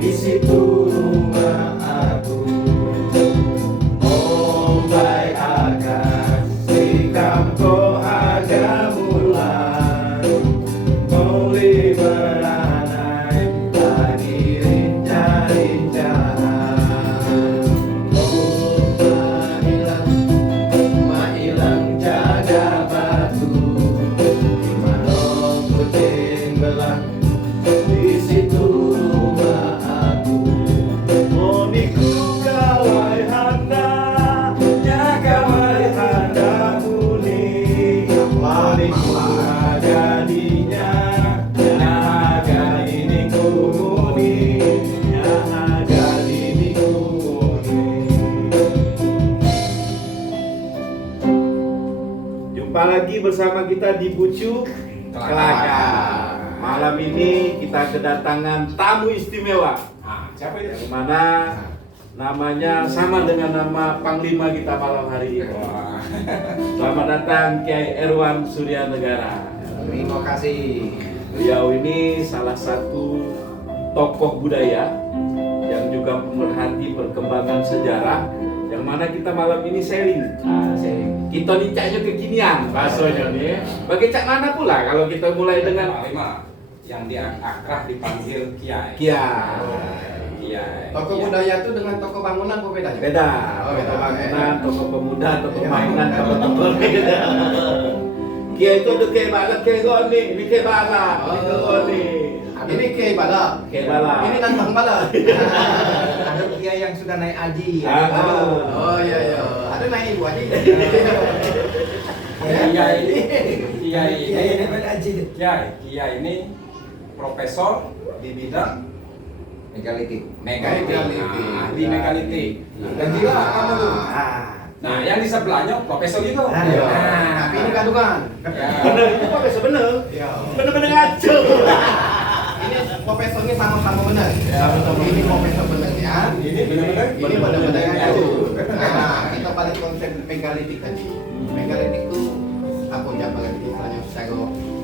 di situ rumah aku. Ombai akan sikam ko agak mulai, mulai beranai lagi rinca-rincaan. Mailang jaga batu, di mana puting belang, di situ rumah aku. Moniku kawai handa, ya kawai handa muni. Moniku agadinya, ya agadi ku muni, ya agadi ku muni. Jumpa lagi bersama kita di Bucu Kelaka. Malam ini kita kedatangan tamu istimewa. Siapa ini? Yang mana namanya sama dengan nama Panglima kita malam hari ini. Selamat datang Kiai Erwan Suryanegara. Terima kasih. Beliau ini salah satu tokoh budaya yang juga pemerhati perkembangan sejarah, yang mana kita malam ini sharing. Kita nih caknya kekinian bahasanya nih. Bagi cak mana pula kalau kita mulai dengan Panglima yang dia akrab dipanggil Kiai. Kiai. Kiai. Tokoh budaya itu dengan tokoh bangunan apa bedanya? Beda. Oh, beda. Tokoh bangunan, tokoh pemuda, tokoh mainan, tokoh beda. Kiai itu ada Kiai Balak, Kiai Goni, ini Kiai Balak, ini Kiai Goni. Ini Kiai Balak. Kiai Balak. Ini Nantang Balak. Ada kiai yang sudah naik haji. Oh iya iya. Ada naik ibu haji. Kiai ini naik haji. Kiai ini profesor di bidang Megalitik. megalitik. Ahli megalitik. Dan gila kamu tuh. Nah, yang di sebelahnya profesor juga. Tapi ini kandungan. Ya. Bener, itu profesor bener. Iya. Bener-bener ngaco. Ini profesornya sama-sama benar. Ini profesor benar ya. Ini benar-benar. Ini benar-benar ngaco. Nah, kita balik konsep megalitik tadi. Megalitik itu apa ya istilahnya secara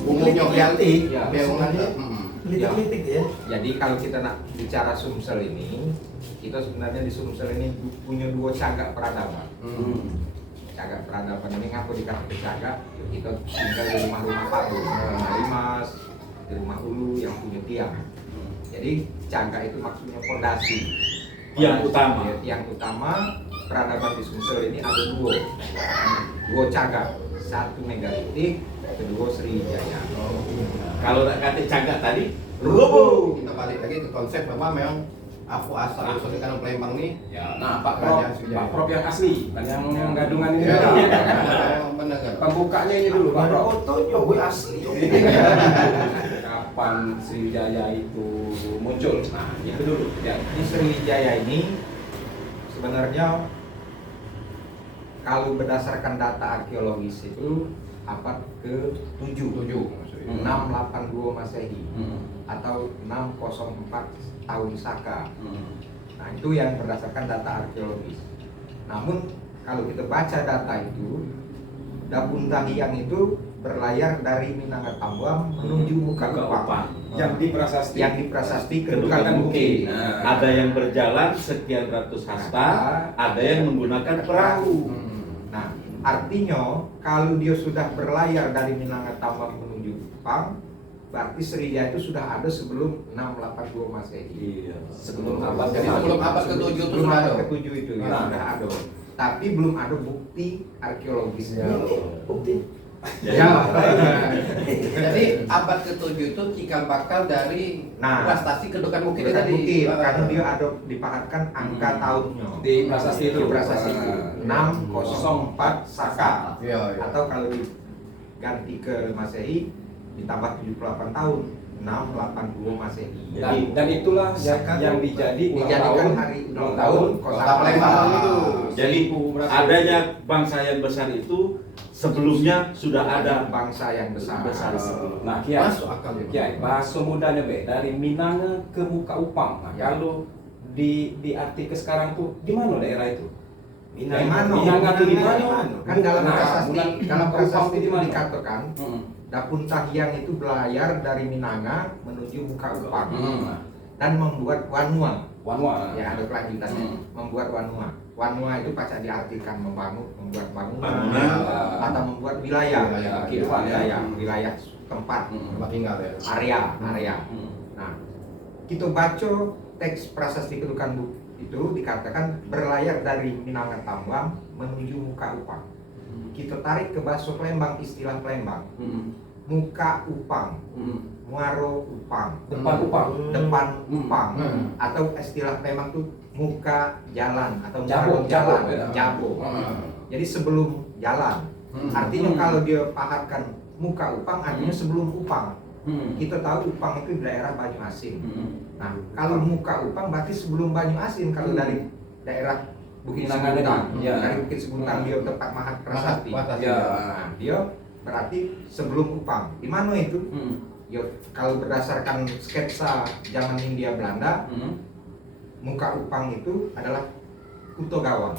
umumnya reality. Ya. Bangunannya. Litik-litik ya. Jadi kalau kita nak bicara Sumsel ini, kita sebenarnya di Sumsel ini punya dua cagak peradaban. Cagak peradaban ini ngapa dikasih cagak? Kita tinggal di rumah-rumah Palu, rumah Limas, di rumah Ulu yang punya tiang. Jadi cagak itu maksudnya fondasi. Tiang utama. Ya, tiang utama peradaban di Sumsel ini ada dua cagak, satu megalitik, kedua Sriwijaya. Kalau nak kata cagak tadi, Rubuh. Kita balik lagi ke konsep bahwa memang aku asal usulnya kan Palembang ini. Ya, Nah, Pak Kerajaan Prof, Sriwijaya. Pak Prof yang asli, dan yang gadungan ini. Ya, dulu. benar kan. Pembukanya ini dulu, Pak Ada Prof. fotonya, gue asli. Kapan Sriwijaya itu muncul? Nah, itu dulu. Ya. Ini Sriwijaya ini sebenarnya kalau berdasarkan data arkeologis itu abad ke-7, 682 Masehi atau 604 tahun Saka. Nah, itu yang berdasarkan data arkeologis. Namun kalau kita baca data itu, Dapun Tahiang itu berlayar dari Minangkabau menuju Bukalapak Yang diprasasti. yang diprasasti Kedukan Kedukan Bukit. Bukit. Ada yang berjalan sekian ratus hasta, ada yang menggunakan perahu. Nah, artinya kalau dia sudah berlayar dari Minangkabau menuju Kupang, berarti Sriwijaya itu sudah ada sebelum 682 Masehi. Iya. Sebelum Jadi sebelum abad ke-7 itu sebelum sudah abad ada. ke-7 itu ya, Nah. sudah ada. Tapi belum ada bukti arkeologisnya. Bukti. Ya. Jadi abad ke-7 itu cikal bakal dari Nah, prestasi Kedukan Bukit Kedukan tadi. Bukit, karena dia ada dipahatkan angka tahunnya. Di prasasti itu. Di prasasti itu 604 Saka. Iya, iya. Atau kalau diganti ke Masehi ditambah 78 tahun, 682 Masehi. Dan itulah Saka yang itu dijadikan hari ulang tahun Kota Palembang itu. Jadi adanya bangsa yang besar itu sebelumnya sudah ada bangsa yang besar. Nah, Kiai, Masuk akal ya. Kiai, bahasa mudanya be dari Minanga ke Mukaupang. Nah, Ya. kalau di arti ke sekarang tuh di mana daerah itu? Minanga tuh di mana? Kan dalam Nah, prasasti Munan- dalam Mukaupang prasasti itu di itu mana? dikatakan Dapun Tahiang itu berlayar dari Minanga menuju Mukaupang. Hmm. dan membuat Wanua. Wanua. Ya, ada kelanjutannya. Membuat Wanua. Wanua itu pasti diartikan membuat bangunan Bangunan. atau membuat wilayah, Kehidupan, wilayah tempat, Tempat tinggal ya. area. Nah, kita baca teks prasasti kedudukan itu dikatakan berlayar dari Minangkabau menuju muka upang. Kita tarik ke bahasa Palembang, istilah Palembang, muka upang, muaro upang, Depan upang. depan upang, Hmm. atau istilah Palembang tuh muka jalan atau Jabo, muaro jalan, jabo, ya. jabo. Jadi sebelum jalan. Artinya kalau dia pahatkan muka upang, artinya sebelum upang. Kita tahu upang itu di daerah Banyuasin. Nah, kalau muka upang berarti sebelum Banyuasin. Kalau dari daerah Bukit Minangkabau, Seguntang, ya. dari Bukit Seguntang dia tempat Mahat Prasasti. Ya. Nah, dia berarti sebelum upang. Di mana itu? Ya, kalau berdasarkan sketsa zaman Hindia Belanda, muka upang itu adalah Kuto Gawang.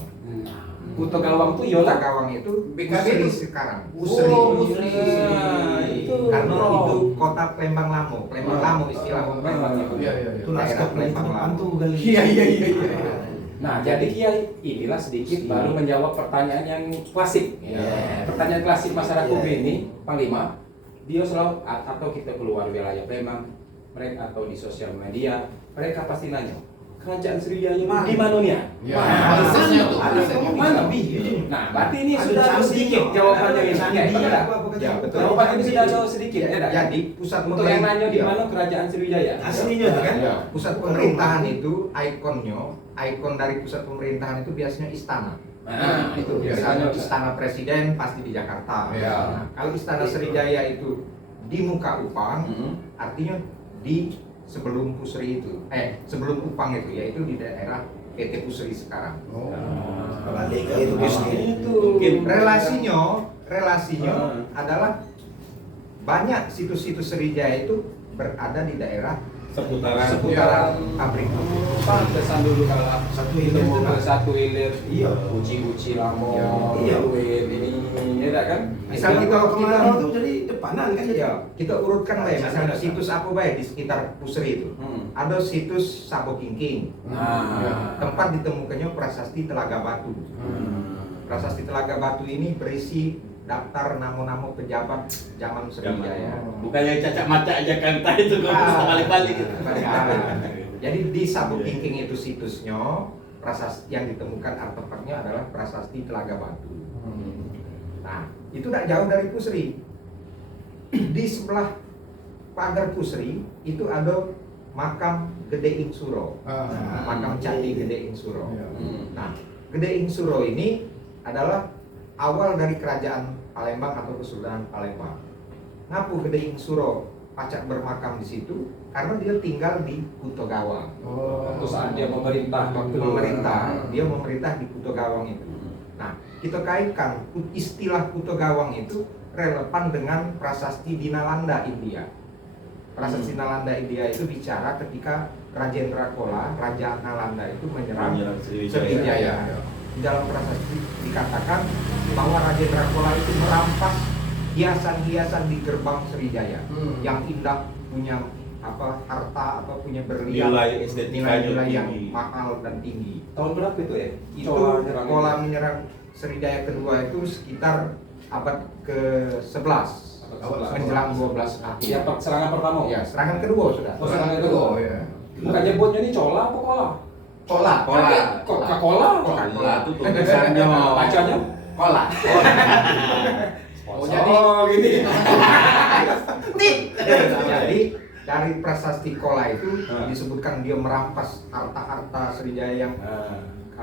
Kuto Gawang tuh Kuto Yola. Gawang itu BKB Pusri itu? sekarang. Oh, Pusri. Nah, itu. Karena Bro. itu kota Palembang Lamo. Palembang Lamo istilah Palembang itu. Iya, iya, iya. Itu naskah Palembang Palembang Lamo. kali. Iya. Nah, jadi Kiai inilah sedikit baru menjawab pertanyaan yang klasik. Pertanyaan klasik masyarakat ini, Panglima, dia selalu atau kita keluar wilayah Palembang, mereka atau di sosial media, mereka pasti nanya, kerajaan Sriwijaya di mana nih? Ya, alasannya tuh, alasannya. Mana? Nah, berarti ini sudah ada sedikit jawabannya ini. Kiai, betul tak? Ya, betul. Jawaban ini sudah ada sedikit ya, tak? Jadi pusat Untuk yang nanya di ya. mana kerajaan Sriwijaya? Aslinya tuh kan? Ya, pusat pemerintahan itu ikon dari pusat pemerintahan itu biasanya istana. Nah, itu Misalnya biasanya istana presiden pasti di Jakarta. Ya. Nah, kalau istana Sriwijaya itu di muka upang, artinya di sebelum Pusri itu, sebelum upang itu, yaitu di daerah PT Pusri sekarang. Oh. Balik ke itu bisnis. Itu. Mungkin Relasinya adalah banyak situs-situs Sriwijaya itu berada di daerah seputaran pabrik. Pantesan dulu kalau Satu itu hilir mau itu, ke Pak. satu hilir, Iya. uci lamo, Iya. duit ini, ya tak kan? Misal kita Kalau kemarin itu jadi depanan kan jadi. Ya, kita urutkan baik, misalnya situs apa baik di sekitar Pusri itu. Ada situs Sabo Kingking, Nah, tempat ditemukannya prasasti Telaga Batu. Prasasti Telaga Batu ini berisi daftar nama-nama pejabat zaman Sriwijaya. Bukannya cacak mata aja kan itu kalau balik-balik gitu. Jadi di Sabo Kingking itu situsnya prasasti yang ditemukan artefaknya adalah prasasti Telaga Batu. Nah, itu tidak jauh dari Pusri. Di sebelah pagar Pusri itu ada makam Gede Insuro. Makam Candi Gede Insuro. Nah, Gede Insuro ini adalah awal dari kerajaan Palembang atau Kesultanan Palembang. Ngapu Gede Insuro pacak bermakam di situ karena dia tinggal di Kuto Gawang. waktu saat dia memerintah, Waktu dia memerintah di Kuto Gawang itu. Nah, kita kaitkan istilah Kuto Gawang itu relevan dengan prasasti di Nalanda, India. Prasasti Nalanda, India itu bicara ketika Rajendra Chola, Raja Nalanda itu menyerang Sriwijaya. Di dalam prasasti dikatakan bahwa Rajendra Chola itu merampas hiasan-hiasan di gerbang Sriwijaya yang indah, punya harta atau punya berlian, Nilai estetikanya nilai yang tinggi. mahal dan tinggi. tahun berapa itu ya? Itu Chola menyerang Sriwijaya kedua itu sekitar abad ke-11 menjelang 12 akhir. Ya, serangan pertama. Ya, serangan kedua sudah. Oh, serangan kedua. ya. Bukan nyebutnya ini cola apa kola? Chola. Coca-Cola? Cola itu tulisannya Bacanya? kola. Oh, gini. Jadi dari prasasti Chola itu disebutkan dia merampas harta-harta Sriwijaya yang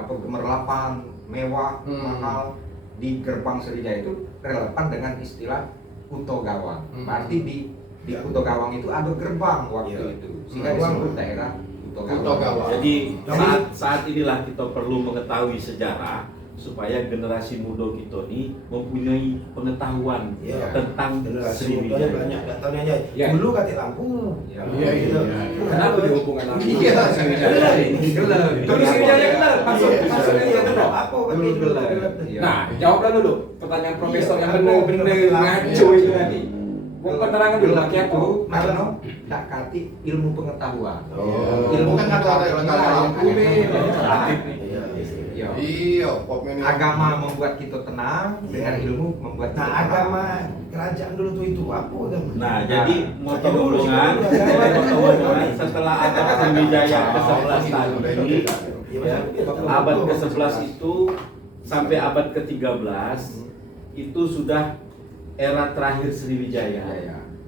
gemerlapan, mewah, mahal di gerbang Sriwijaya itu relevan dengan istilah Kuto Gawang. Berarti di Kuto Gawang itu ada gerbang waktu itu, sehingga disebut daerah Kuto Gawang. Jadi saat inilah kita perlu mengetahui sejarah supaya generasi muda kita ini mempunyai pengetahuan Iya. tentang Generasi mudanya Sriwijaya. banyak nggak tahunya aja. Ya. Dulu kata Lampung. Ya. Iya, iya. Kenapa dihubungkan sama Iya. Sriwijaya? Tapi Sriwijaya gelap, maksudnya itu dong. Apa Dulu gelap. Nah, jawablah dulu pertanyaan profesor yang Iya, benar-benar apa? ngaco itu tadi. Gua penerangan dulu laki aku. Karena tak kati ilmu pengetahuan. Oh. Ilmu Bukan kata ada pengetahuan. Iya. Iya, pop ini. Agama membuat kita tenang, dengan ilmu membuat kita Nah, tenang. agama kerajaan dulu tuh itu apa agama? Nah, jadi motong hubungan setelah abad Sriwijaya ke-11 tadi, ya, abad ke-11 itu sampai abad ke-13 itu sudah era terakhir Sriwijaya.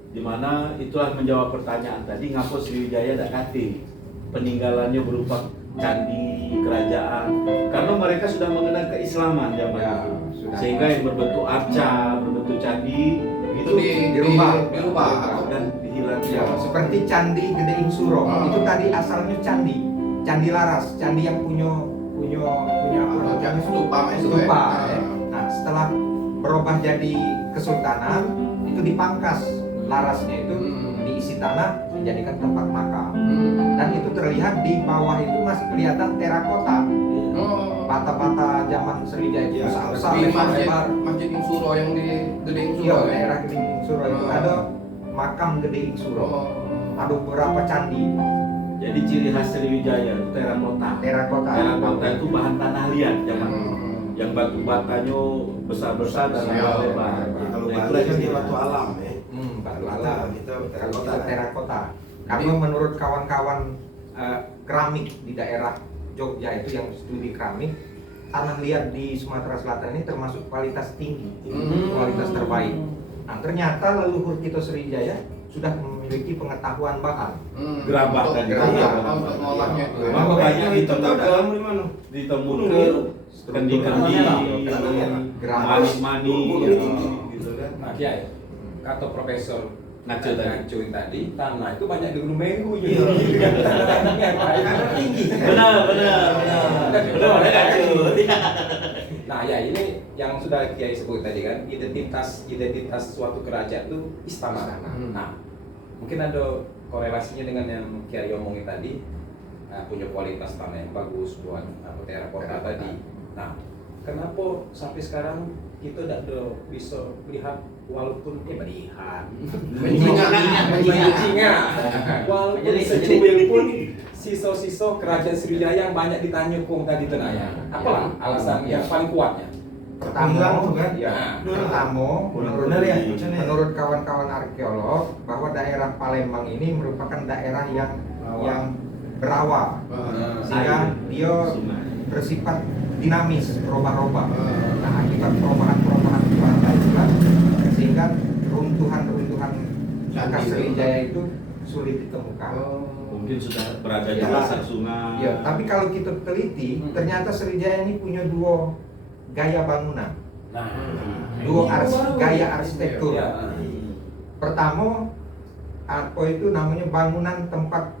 Di mana itulah menjawab pertanyaan tadi, ngapa Sriwijaya tidak kate peninggalannya berupa candi kerajaan, karena mereka sudah mengenal keislaman zaman Ya, itu, sudah. sehingga yang berbentuk arca, berbentuk candi Itu dirubah. dan Ya, dihilangkan. seperti Candi Gedeing Suro, itu tadi asalnya candi, candi laras, candi yang punya apa? Yang stupa, Stupa, ya. Nah, setelah berubah jadi kesultanan, itu dipangkas larasnya itu diisi tanah menjadikan tempat makam. Dan itu terlihat di bawah itu masih kelihatan terakota, bata-bata zaman Sriwijaya itu Ya, besar-besar, Di lebar-lebar. masjid Suro yang di Gedeng Iya, Suro. daerah Gedeing Suro itu ada makam Gedeing Suro, ada beberapa candi Jadi ciri khas Sriwijaya itu terakota. terakota. Terakota itu bahan tanah liat zaman itu. Yang batu batanya besar-besar dan Iya. lebar-lebar. Ya, kalau Nah, Bali itulah kan dia ciri batu khas. alam ya. Batu alam. Kita Kalau terakota. kita terakota. Karena menurut kawan-kawan keramik di daerah Jogja itu yang studi keramik, tanah liat di Sumatera Selatan ini termasuk kualitas tinggi, kualitas terbaik. Nah, ternyata leluhur kita Sriwijaya sudah memiliki pengetahuan bahan. Gerabah Untuk tadi. gerabah, Iya. untuk ngolahnya itu. ya. Maka banyak itu tahu dah kamu di mana? ditemukan kendi-kendi, Gerabah. manis-manis, gitu kan. Nah, Kiai, kata Profesor Ngaco tadi. Ngaco tadi, tanah itu banyak di Gunung Menggu. Iya. Karena tinggi. Benar. Nah, ya ini yang sudah Kiai sebut tadi kan, identitas suatu kerajaan itu istana. Nah, mungkin ada korelasinya dengan yang Kiai omongin tadi, punya kualitas tanah yang bagus buat terakota tadi. Nah, kenapa sampai sekarang kita tidak bisa melihat walaupun melihat menjingat walaupun secuil pun sisa-sisa kerajaan Sriwijaya yang banyak ditanyukung tadi tenaya. Apalah alasan yang paling kuatnya? Hilang tuh kan? Ya, Nah. pertama, Benar ya, macamnya. menurut kawan-kawan arkeolog bahwa daerah Palembang ini merupakan daerah yang berawa, sehingga dia bersifat dinamis, berubah-ubah. Nah, akibat perubahan-perubahan cuaca itulah sehingga runtuhan-runtuhan bekas Sriwijaya itu sulit ditemukan. Mungkin sudah berada di Ya. dasar sungai. Ya, tapi kalau kita teliti, ternyata Sriwijaya ini punya dua gaya bangunan, Nah, gaya arsitektur. Ya. Pertama, apa itu namanya bangunan tempat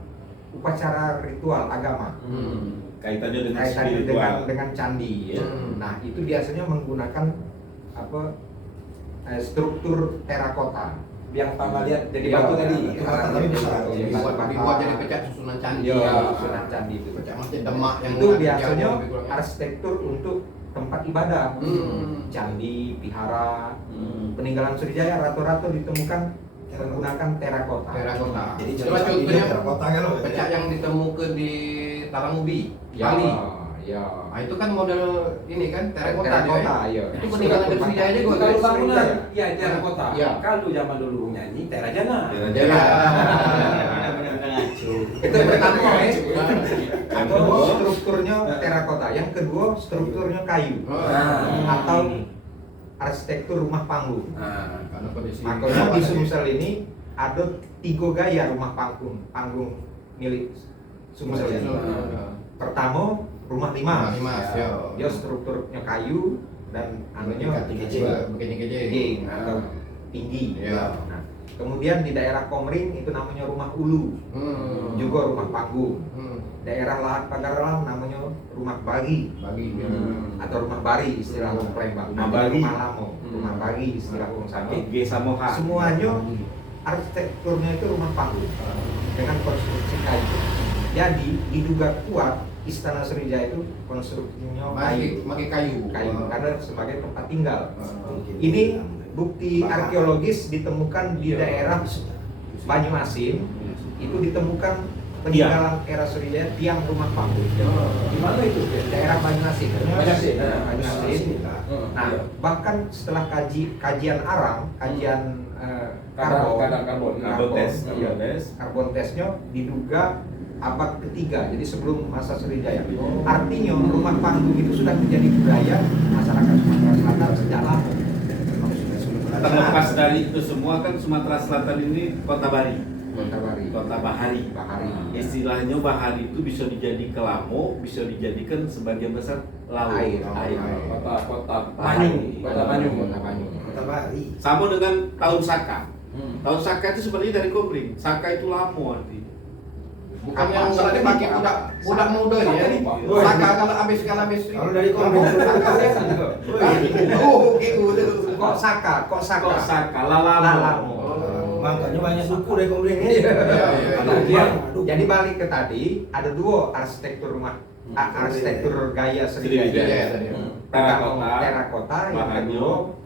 upacara ritual agama, Kaitannya dengan kaitannya spiritual. dengan candi. Ya. Nah, itu biasanya menggunakan struktur terakota. Yang tanah liat jadi Iya, batu tadi. batu bata tapi besar. Dibuat jadi pecah susunan candi. Iya, susunan candi itu. Pecah masjid Demak yang Itu biasanya yang lebih kurang. arsitektur untuk tempat ibadah, candi, vihara, peninggalan Sriwijaya rata-rata ditemukan menggunakan terakota. Terakota. Jadi Coba contohnya contohnya terakota kan loh. pecah yang ditemukan di Tarangubi, Ya, Bali. ya. Nah, itu kan model ini kan terakota. Terakota, ya. iya. Itu peninggalan dari Sriwijaya Itu juga. kalau guys. bangunan, ya terakota. Iya. Kalau zaman dulu nyanyi Terajana. Ya. Itu pertama ya. Yang Atau kedua? strukturnya terakota. Yang kedua strukturnya kayu atau arsitektur rumah panggung. Nah, Karena kondisi Makanya di Sumsel ini ada 3 gaya rumah panggung milik Sumsel ini. Pertama, rumah limas. Limas, ya. Dia strukturnya kayu dan anunya begini-gini. atau tinggi. Ya. Nah, kemudian di daerah Komering itu namanya rumah ulu, juga rumah panggung. Daerah Lahat Pagaralam namanya rumah bagi Bagi atau rumah bari istilah orang Palembang. Rumah Namanya bari. Rumah lamo, rumah bari istilah orang Saki. G sama H. Semuanya arsitekturnya itu rumah panggung dengan konstruksi kayu. Jadi diduga kuat istana Sriwijaya itu konstruksinya kayu, pakai kayu. karena sebagai tempat tinggal. Mungkin. Ini bukti arkeologis ditemukan di daerah Banyuasin, itu ditemukan peninggalan era Sriwijaya tiang rumah panggung. Di mana itu? Daerah Banyuasin. Banyuasin. Banyuasin. Nah, bahkan setelah kajian arang, kajian karbon karbon tesnya diduga abad ketiga, jadi sebelum masa Sriwijaya. Artinya rumah panggung itu sudah menjadi budaya masyarakat Sumatera Selatan sejak lama. Terlepas dari itu semua kan Sumatera Selatan ini kota Bari, kota Bahari. Istilahnya Bahari itu bisa dijadi kelamo, bisa dijadikan sebagian besar laut. Air. Kota Manyung. Kota Bari. Sama dengan tahun Saka. Tahun Saka itu sebenarnya dari Kobring. Saka itu lamo arti. Bukan yang nggak dipakai budak muda ya. Saka kalau habis Kalau dari Kobring. Kok Saka? Kok Saka? Lalamo. Makanya banyak suku dari Kobring ini. Jadi balik ke tadi, ada dua arsitektur rumah, arsitektur gaya Sriwijaya. Pertama terakota, yang kedua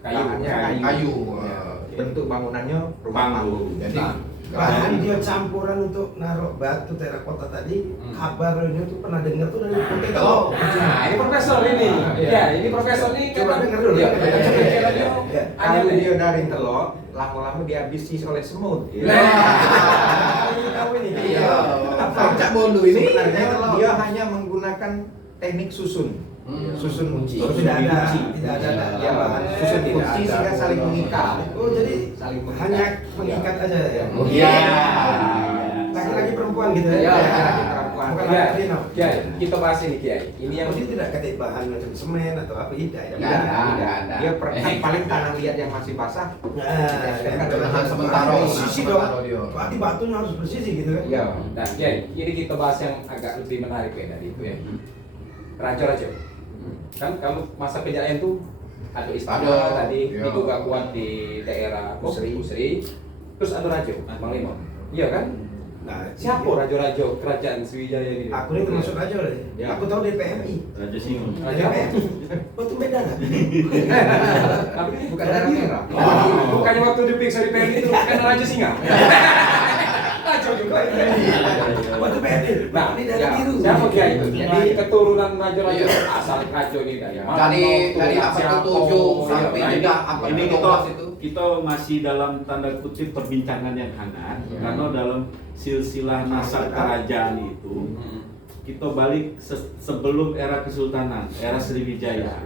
kayu. Bentuk bangunannya rumah panggung. Jadi Bahkan dia campuran untuk naruh batu terakota tadi, kabarnya tuh pernah dengar tuh dari Potato. Nah, ini profesor ini. Ya, ini profesor ini Coba dengar dulu. Ya, Kalau dia dari telur, lama-lama dihabisi oleh semut. Tahu ini. iya. Puncak Bolu ini Sebenarnya dia hanya menggunakan teknik susun. Susun kunci. Tidak ada. Ya, susun kunci sehingga saling mengikat. Oh, jadi Saling mengikat. hanya mengikat aja ya. Iya. Laki-laki perempuan gitu Ya, ya. laki-laki perempuan. Bukan Kiai, laki-laki, no. Kiai, kita bahas ini Kiai. Ini yang Yang tidak kata bahan macam semen atau apa tidak. Nggak ada. Dia kan paling tanah liat yang masih basah. Lahan sementara. Sisi dong. Berarti batunya harus bersih gitu kan. Iya. Nah, Kiai, ini kita bahas yang agak lebih menarik ya dari itu ya. Raja-raja. Kan kalau masa kejayaan tuh ada istana Ada, tadi iya. diduga kuat di daerah Pusri. Terus ada raja, Bang Limo. Iya kan? Nah, Siapa raja-raja kerajaan Sriwijaya ini? Aku ini termasuk aja lah. Ya. Aku tahu dari PMI. Raja Singo. Raja apa? Batu beda kan? Tapi Bukan darah merah. Bukannya waktu diperiksa di PMI itu kan raja singa. Raja juga. Batu PMI. Nah, ini darah biru. siapa Kiai itu? Jadi keturunan raja-raja Iya. asal raja ini dari mana? Dari abad Siapa? ke-7 sampai Nah, juga abad ini ke-12 itu. kita masih dalam tanda kutip perbincangan yang hangat karena dalam silsilah nasab kerajaan itu kita balik sebelum era Kesultanan, era Sriwijaya.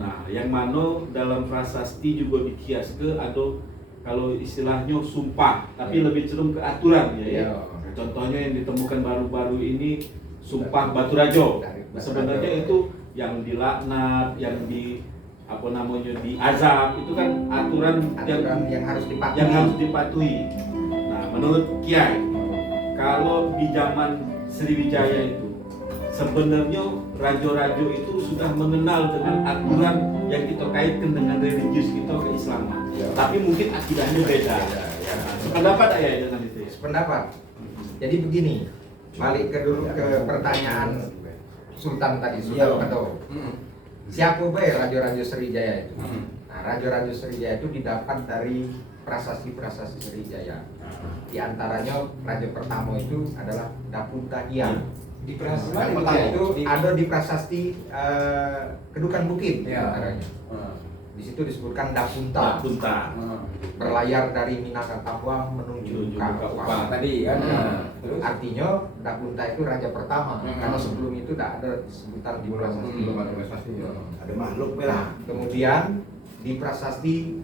Nah, yang mana dalam prasasti juga dikias ke atau kalau istilahnya sumpah, tapi lebih cenderung ke aturan ya. Contohnya yang ditemukan baru-baru ini sumpah Batu Rajo. Sebenarnya itu yang dilaknat, yang di apa namanya diazab itu kan aturan yang harus dipatuhi. yang harus dipatuhi. Nah, menurut Kiai, kalau di zaman Sriwijaya itu sebenarnya rajo-rajo itu sudah mengenal dengan aturan yang kita kaitkan dengan religius kita keislaman. Tapi mungkin akidahnya beda. Pendapat ya dengan itu ya? Pendapat. Jadi begini, balik dulu ke pertanyaan Sultan tadi, Sultan Beto. Siapa raja-raja Sriwijaya itu? Nah, raja-raja Sriwijaya itu didapat dari prasasti-prasasti Sriwijaya. Di antaranya raja pertama itu adalah Dapunta Hyang. Di prasasti Yang mana pertama itu? Ada di prasasti Kedukan Bukit di Ya. antaranya. Di situ disebutkan Dapunta. Punta. Berlayar dari Minangkabau menuju Menuju ke ke Upang. Tadi kan. Terus Artinya Dapunta itu raja pertama, karena sebelum itu tidak ada sebutan di prasasti. Ada makhluk Nah, merah. kemudian di prasasti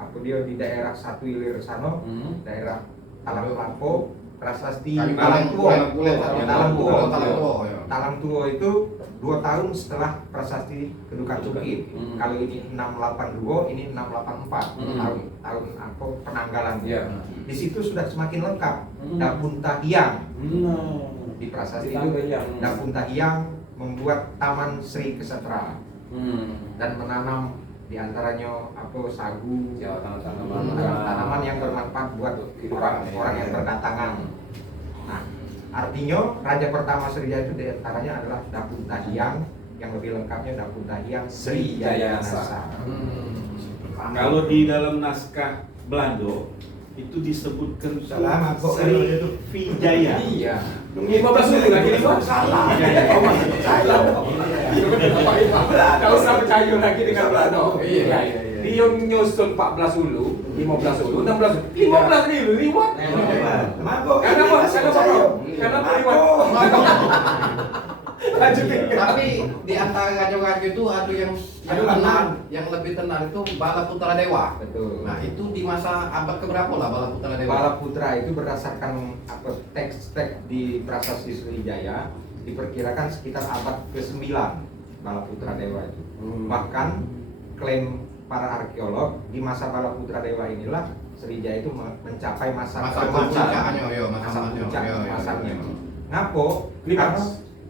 apa dia di daerah Satu Ilir Sano, daerah Talang Lapo, prasasti Talang Tua. Talang Tua itu 2 tahun setelah prasasti Kedukan Bukit. Kalau ini 682, ini 684 tahun apa penanggalan. Di situ sudah semakin lengkap. Dapunta Hyang di prasasti itu Dapunta Hyang membuat Taman Sri Kesetra dan menanam diantaranya apa sagu, tanaman yang bermanfaat buat orang-orang yang berdatangan. Nah, artinya raja pertama Sriwijaya itu diantaranya adalah Dapunta Hyang, yang lebih lengkapnya Dapunta Hyang Sri Jayanasa. Kalau di dalam naskah Belanda itu disebutkan Salah, Pak. Sriwijaya. Iya. 15 dulu lagi nih, Pak. Salah. Oh, Mas. Salah. Enggak usah percaya lagi dengan Belanda. Iya. Dia nyusun 14 dulu, 15 dulu, 16 dulu. 15 dulu, liwat. Mabok. Kenapa? Kenapa liwat? Lanjutin. Tapi di antara raja-raja itu ada yang Ada tenang, yang lebih tenang itu Bala Putra Dewa. Betul. Nah itu di masa abad keberapa lah Bala Putra Dewa? Bala Putra itu berdasarkan teks-teks di Prasasti Sriwijaya diperkirakan sekitar abad ke-9 Bala Putra Dewa itu. Bahkan klaim para arkeolog di masa Bala Putra Dewa inilah Sriwijaya itu mencapai masa puncaknya, yo, masa puncak yo, yo, yo. masanya. Ngapo? Karena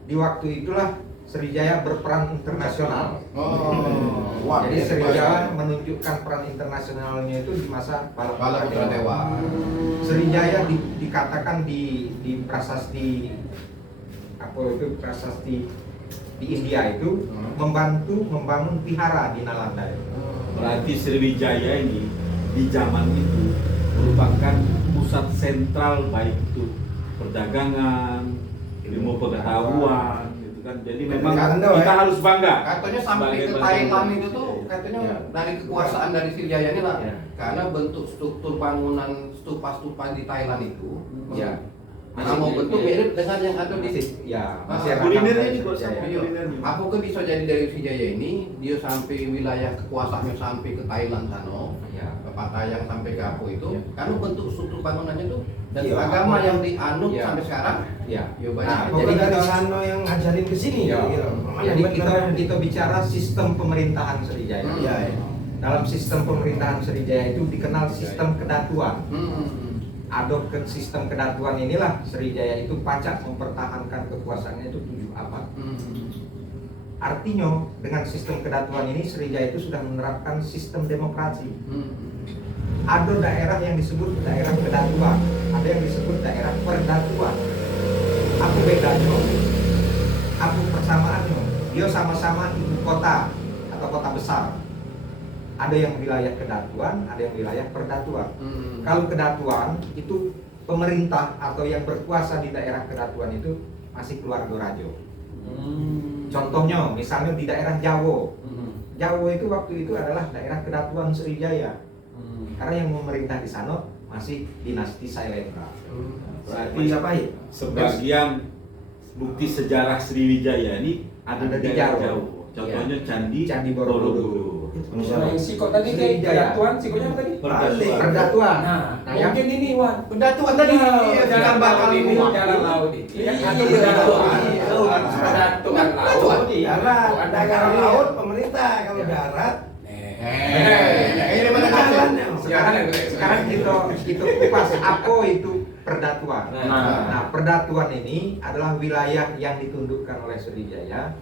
di waktu itulah Sriwijaya berperan internasional. Wah, Jadi Sriwijaya menunjukkan peran internasionalnya itu di masa Bala Bala Putra Dewa. Sriwijaya dikatakan di prasasti prasasti di India itu membantu membangun vihara di Nalanda. Berarti Sriwijaya ini di zaman itu merupakan pusat sentral baik itu perdagangan, ilmu pengetahuan, gitu kan. Jadi memang kita harus bangga. Katanya sampai sebagai ke bangsa Thailand Indonesia. itu tuh katanya Ya. dari kekuasaan dari Sriwijaya ini lah. Ya. Karena bentuk struktur bangunan stupa-stupa di Thailand itu Ya. mau bentuk mirip dengan yang ada di Ya, masih ada kulinernya kampung ini kok Sriwijaya. sampai kulinernya. Apakah bisa jadi dari Sriwijaya ini dia sampai wilayah kekuasaannya sampai ke Thailand sana, Ya. ke Pattayang sampai ke Apo itu, Ya. karena bentuk struktur bangunannya tuh dan Iya, agama apa? yang dianut Ya. sampai sekarang, Ya. ya banyak. Nah, Pokoknya jadi dari kita- sana yang ngajarin ke sini. Ya. gitu. Mana Jadi beneran? kita bicara sistem pemerintahan Sriwijaya. Iya, iya. Dalam sistem pemerintahan Sriwijaya itu dikenal sistem kedatuan. Adop ke sistem kedatuan inilah Sriwijaya itu pacak mempertahankan kekuasaannya itu 7 abad. Artinya dengan sistem kedatuan ini Sriwijaya itu sudah menerapkan sistem demokrasi. Ada daerah yang disebut daerah kedatuan, ada yang disebut daerah perdatuan. Apa bedanya? Apa persamaannya? Dia sama-sama ibu kota atau kota besar. Ada yang wilayah kedatuan, ada yang wilayah perdatuan. Kalau kedatuan itu pemerintah atau yang berkuasa di daerah kedatuan itu masih keluarga raja. Contohnya misalnya di daerah Jawa. Jawa itu waktu itu adalah daerah kedatuan Sriwijaya. Karena yang memerintah di sana masih dinasti Sailendra. Berarti apa ya? sebagian bukti sejarah Sriwijaya ini ada di Ada di daerah Jawa. Jawa. Contohnya Candi Candi Borobudur. Yang siko tadi kayak Sriwijaya. kedatuan, sikonya apa tadi? Perdatuan. Perdatuan. Nah, yang mungkin ini Wan. Pendatuan tadi Jalan laut ini, muat. jalan laut ini. Kan ada Iya, perdatuan. iya. Perdatuan laut. Darat, Ada daerah kali. laut pemerintah, kalau Ya. darat Ini mana jalannya. Sekarang kita kupas apa itu perdatuan. Nah. Nah, perdatuan ini adalah wilayah yang ditundukkan oleh Sriwijaya.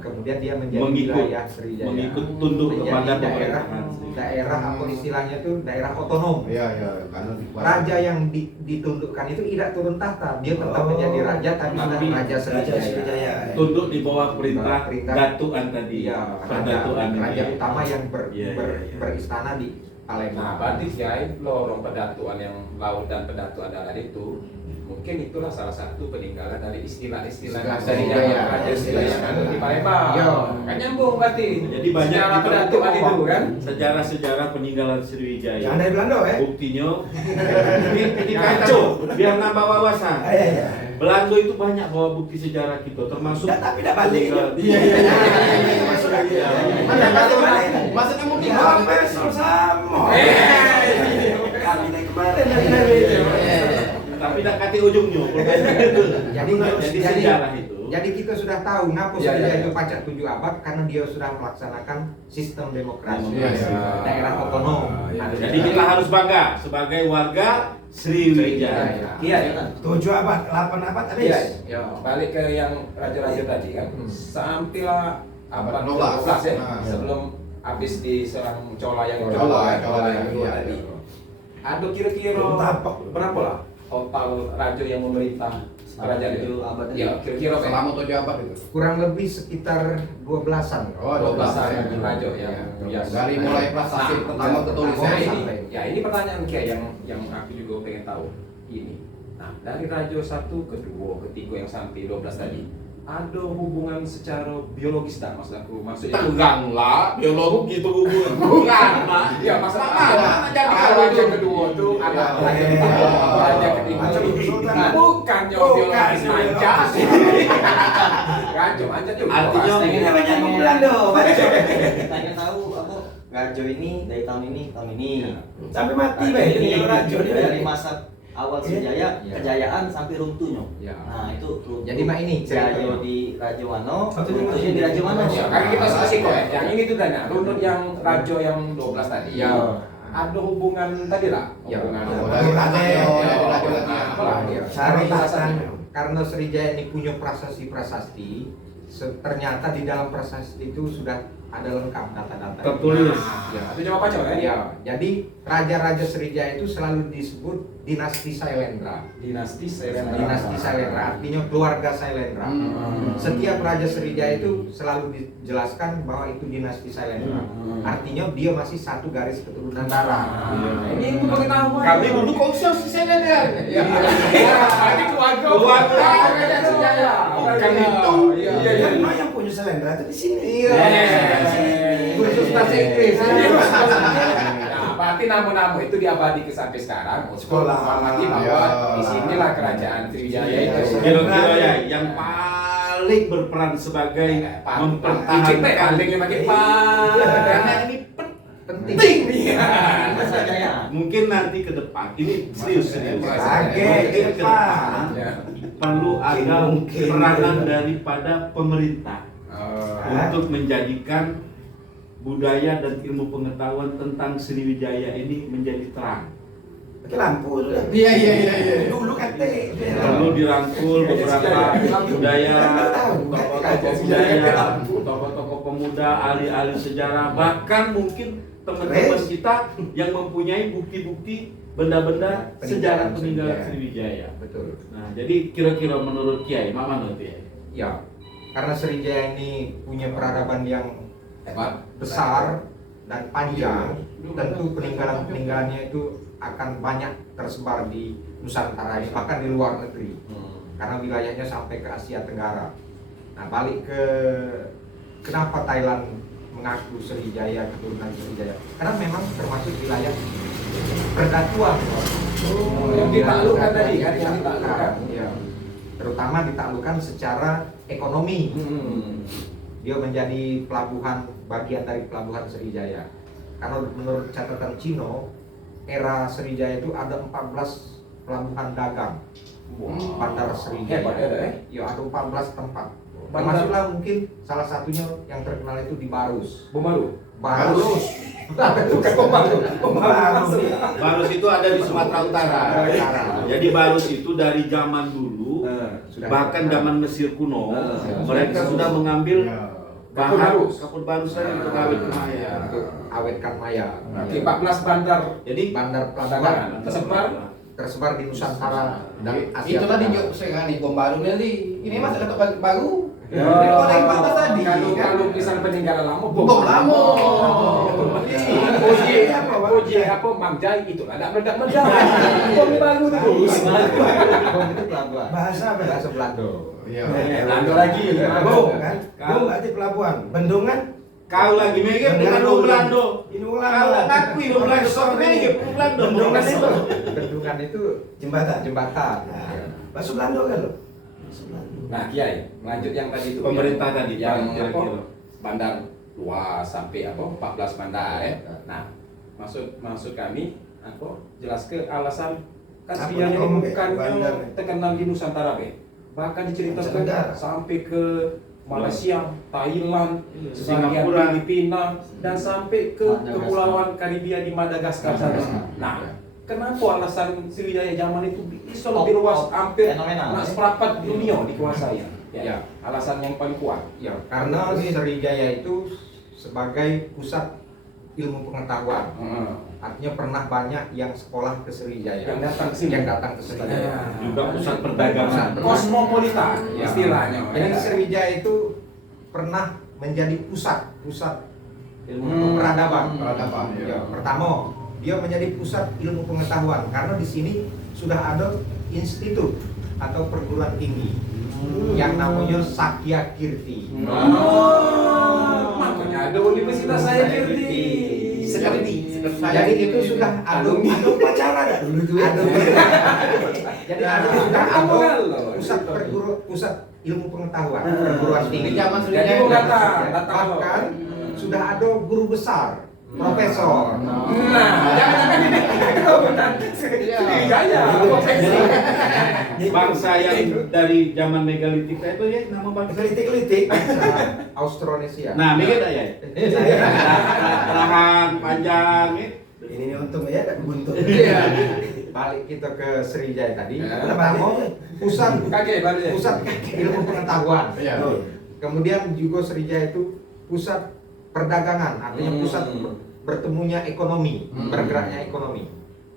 Kemudian dia menjadi Mengikut- wilayah Sriwijaya. mengikut tunduk Menjadi kepada daerah pemerintahan Sriwijaya. daerah apa istilahnya itu daerah otonom. Iya, iya, karena Raja yang ditundukkan itu tidak turun tahta, dia tetap Oh. menjadi raja tapi sudah Tapi raja Sriwijaya. Sriwijaya. Tunduk di bawah perintah Perintah. Datuan tadi. Iya, Perdatuan ini. raja utama yang Iya, iya, iya. beristana di Nah, Palembang. berarti sih lorong pedatuan yang laut dan pedatuan darat itu mungkin itulah salah satu peninggalan dari istilah-istilah Istilah dari Sriwijaya. raja Sriwijaya yang ada di Palembang. Iya. Kan nyambung berarti. Jadi banyak sejarah kita pedatuan itu kan. sejarah-sejarah peninggalan Sriwijaya. Jangan dari Belanda ya. Buktinya ini kacau biar nambah wawasan. Iya, iya. Belanda itu banyak bawa bukti sejarah kita termasuk Tapi tidak balik. Iya. Masuk lagi. Iya. Maksudnya mau Apa sama? Kami naik kemarin Tapi tidak kati ujungnya. Jadi sejarah itu. Jadi kita sudah tahu ngapa Iya, Sriwijaya iya. itu pacak 7 abad karena dia sudah melaksanakan sistem demokrasi. Iya, iya. Daerah otonom. Iya. Ada Jadi kita harus bangga sebagai warga Sriwijaya. Iya, ya kan. 7 abad, 8 abad habis. Iya, ya. Balik ke yang raja-raja tadi kan. Sampailah abad 12 ya, Nah. sebelum habis diserang Chola yang Chola Chola yang yang kedua iya, tadi. iya. Ada kira-kira Tapak. berapa lah total raja yang memerintah kerajaan itu. Ya, kira-kira kayak Selama 7 abad itu. Kurang lebih sekitar 12-an. Oh, 12-an ya. raja ya. Ya. Dari mulai prasasti Nah, pertama ke tulisan Nah, ini. ya ini pertanyaan Kiai yang aku juga pengen tahu ini. Nah, dari Rajo 1 ke 2 ke 3 yang sampai 12 tadi, ada hubungan secara biologis tak maksud aku? Maksudnya itu Teganglah, biologi itu hubungan. Bukan, Pak. ya maksud Mana jadi kalau raja kedua tuh ada raja kedua, raja ketiga Sultan. bukan biologis manja. Raja manja juga. Artinya pasti. Ini namanya Belanda, baca. Kita ingin tahu apa Rajo ini dari tahun ini Sampai mati bae ini kalau raja ini. dari masa awal Sriwijaya Iya. kejayaan sampai runtuhnya. Ya. Nah itu runtuh. Jadi mak ini ceritanya. Rajo di Raja Wano, Satu runtuhnya di Raja Wano. Ya, karena kita selesai kok ya. Yang ini tuh Dana, runut yang Rajo yang 12 tadi. Ya. Ada hubungan tadi lah. Ya. Hubungan. Dari raja, dari raja lagi. Apalah, ya. Cari Salah tasan. satunya. Karena Sriwijaya ini punya prasasti-prasasti, ternyata di dalam prasasti itu sudah ada lengkap data-data. Tertulis. Ya, itu coba baca ya. Ya, jadi raja-raja Sriwijaya itu selalu disebut dinasti Sailendra. Dinasti Sailendra. Dinasti Sailendra artinya keluarga Sailendra. Setiap raja Sriwijaya itu selalu dijelaskan bahwa itu dinasti Sailendra. Artinya dia masih satu garis keturunan darah. Ini itu pengetahuan. Kami dulu konsensus saya ya. Ya. Ini keluarga. Keluarga. Raja Sriwijaya. Bukan itu. Iya, iya, iya. Karena yang punya selendra itu di sini. Khusus bahasa Inggris. Nah, berarti namun-namun itu diabadi ke sampai sekarang. Sekolah. Menghormati bahwa Ya. di sinilah kerajaan Sriwijaya itu. Kira-kira ya yang paling berperan sebagai mempertahankan paling makin pan. karena ini Penting. penting. Masa jaya. Mungkin nanti ke depan ini serius. Oke, Mungkin ke depan Ya. perlu ada Mungkin. peranan daripada pemerintah untuk menjadikan budaya dan ilmu pengetahuan tentang Sriwijaya ini menjadi terang. Pakai lampu sudah. Iya. Dulu kate. Perlu dirangkul beberapa budaya, tokoh-tokoh budaya, tokoh-tokoh pemuda, ahli-ahli sejarah, bahkan mungkin teman-teman kita yang mempunyai bukti-bukti benda-benda sejarah peninggalan Sriwijaya. Betul. Nah, jadi kira-kira menurut Kiai, mana nanti ya? Ya, karena Sriwijaya ini punya peradaban yang Hebat. besar dan panjang, tentu peninggalan-peninggalannya itu akan banyak tersebar di Nusantara ini, bahkan di luar negeri, karena wilayahnya sampai ke Asia Tenggara. Nah, balik ke kenapa Thailand mengaku Sriwijaya, keturunan Sriwijaya, karena memang termasuk wilayah berdatuan. Yang ditaklukkan tadi kan, yang ditaklukkan. ditaklukkan. Ya. Terutama ditaklukkan secara ekonomi. Dia menjadi pelabuhan, bagian dari pelabuhan Sriwijaya. Karena menurut catatan Cino, era Sriwijaya itu ada 14 pelabuhan dagang. Bandar Sriwijaya. Hebat ya, eh? Ya, ada 14 tempat. Bandar- Termasuklah mungkin salah satunya yang terkenal itu di Barus. Bumalu. Barus. Bukan Bumalu. Barus itu ada di Sumatera Utara. Jadi Barus itu dari zaman dulu, Sudah bahkan terkenal. zaman Mesir kuno, Ya. mereka sudah mengambil Kapur barus. kapur barus tadi untuk awet kemaya. Untuk awetkan maya. Di 14 bandar Jadi Bandar dagangan pelabuhan tersebar. tersebar di Nusantara dan Asia Itu tadi Tenggara. juga saya kali bom baru tadi. Ini masa ketok balik baru. Ya. Ini kalau yang 14 tadi. Kalau kan? kalau misalnya peninggalan lama Bom lama. Oji apa Mangjai itu ada meledak-meledak. Bom baru terus. Itu pelabuhan. Bahasa apa? Bahasa Belanda. Iya. Belanda lagi. Bom kan? Bom berarti pelabuhan. Bendungan. kau lagi mikir dengan Bendungan Belanda. Ini Kau ulang. ngaku itu Belanda, kau mikir Belanda. Bendungan itu Bendungan itu jembatan. jembatan. Bahasa Belanda kan lo? Bahasa Belanda. Nah, Kiai, lanjut yang tadi itu. Pemerintah tadi, yang kira-kira. apa? Bandar luas sampai apa? 14 bandar ya. Nah, maksud kami apa? Jelas ke alasan kan Apa Sriwijaya yang ngomong, bukannya bandar? terkenal di Nusantara, Be. Bahkan diceritakan Mancanegara. sampai ke Malaysia, Thailand, sebagian Singapura. Filipina dan sampai ke Madagaskar. kepulauan Karibia di Madagaskar sana. Nah, kenapa alasan Sriwijaya zaman itu bisa lebih luas, hampir Fenomenal, ya. seperempat dunia dikuasai? Ya. Ya, alasan yang paling kuat. Ya, karena Sriwijaya itu sebagai pusat ilmu pengetahuan. Artinya pernah banyak yang sekolah ke Sriwijaya. Yang datang ke sini. Yang datang ke Sriwijaya. Juga pusat perdagangan. Kosmopolitan Ya. istilahnya. Jadi Sriwijaya itu pernah menjadi pusat ilmu peradaban. Peradaban, Ya, pertama, dia menjadi pusat ilmu pengetahuan karena di sini sudah ada institut atau perguruan tinggi yang namanya Sakya Kirti. Makanya ada universitas saya Kirti. Jadi itu sudah ada upacara dah dulu itu ya. Jadi sudah ada pusat ilmu pengetahuan perguruan tinggi. Zaman Jadi Sriwijaya mau datang. Bahkan sudah ada guru besar, profesor. Nah, jangan-jangan ini kau benar. Sriwijaya. Bangsa yang dari zaman megalitik itu ya nama bangsa. Kelitik-kelitik. Austronesia. Nah, mikir tak ya? Lahan panjang ya. Ini untung ya ada buntu. Balik kita ke Sriwijaya tadi. Ya. Pertama pusat Balik. ilmu pengetahuan. Iya. Kemudian juga Sriwijaya itu pusat perdagangan, artinya pusat bertemunya ekonomi, bergeraknya ekonomi.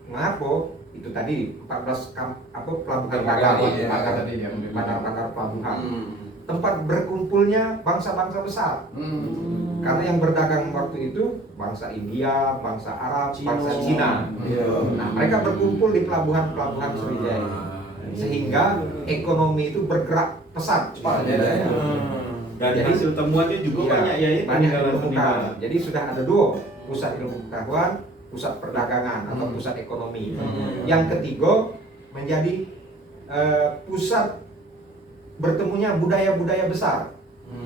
Mengapa? Itu tadi 14 pelabuhan dagang, Iya. pakar pelabuhan. Tempat berkumpulnya bangsa-bangsa besar. Karena yang berdagang waktu itu bangsa India, bangsa Arab, bangsa Cina. Nah, mereka berkumpul di pelabuhan-pelabuhan Sriwijaya. Sehingga ekonomi itu bergerak pesat. Dan Jadi- hasil temuannya juga Iya, banyak ya, banyak peninggalan-peninggalan. ditemukan. Jadi sudah ada dua, pusat ilmu pengetahuan, pusat perdagangan atau pusat ekonomi. Yang ketiga menjadi pusat bertemunya budaya-budaya besar.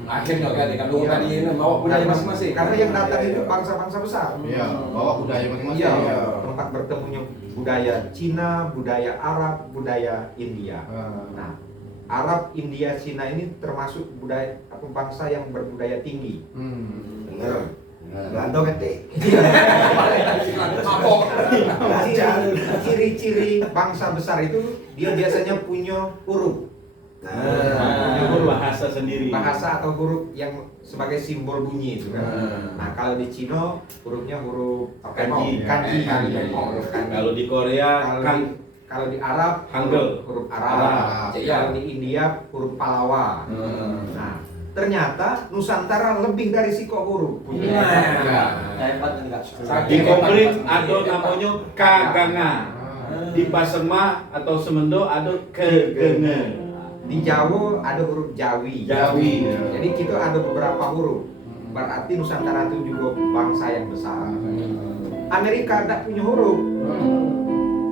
Akhirnya kan kalau Iya. tadi bawa budaya masing-masing. Karena yang datang itu bangsa-bangsa besar. Iya, bawa budaya masing-masing. Iya, tempat bertemunya budaya Cina, budaya Arab, budaya India. Nah, Arab, India, Cina ini termasuk budaya bangsa yang berbudaya tinggi. Dengar. Belanda ketik. Ciri-ciri bangsa besar itu dia biasanya punya huruf, Itu bahasa sendiri. bahasa atau huruf yang sebagai simbol bunyi itu kan. Nah, kalau di Cina hurufnya huruf Kanji. kanji. Huruf kanji. Kalau di Korea Kalau kan di- kalau di Arab Hangul. huruf Arab. Arab. Jadi kalau di India huruf Palawa. Nah, ternyata Nusantara lebih dari siko huruf. Hebat enggak? di Komplit ada namanya Kaganga. Di Pasemah atau Semendo ada Kegenge. Di Jawa ada huruf Jawi. Jawi. Jadi kita ada beberapa huruf. Berarti Nusantara itu juga bangsa yang besar. Amerika tidak punya huruf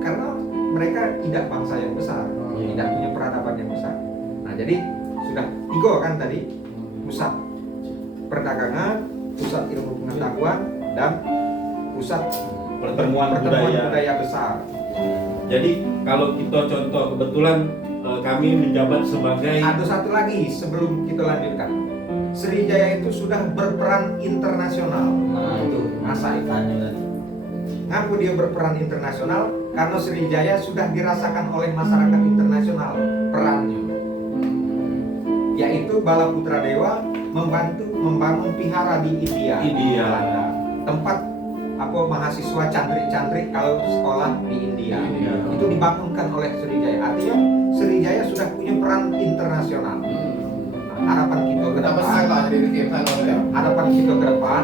karena mereka tidak bangsa yang besar, tidak punya peradaban yang besar. Nah, jadi sudah tiga kan tadi, pusat perdagangan, pusat ilmu pengetahuan, dan pusat Pertemuan budaya budaya. besar. Jadi kalau kita contoh kebetulan kami menjabat sebagai Ada satu lagi sebelum kita lanjutkan. Sriwijaya itu sudah berperan internasional. Nah, itu Masa itu. tanya. Ngaku dia berperan internasional karena Sriwijaya sudah dirasakan oleh masyarakat internasional perannya. Yaitu Bala Putra Dewa membantu membangun vihara di India. India. Belanda. Tempat mahasiswa cantrik-cantrik kalau sekolah di India. Itu dibangunkan oleh Sriwijaya. Artinya Sriwijaya sudah punya peran internasional. Nah, harapan kita ke Kenapa depan, salah jadi bikin salah? harapan kita ke depan,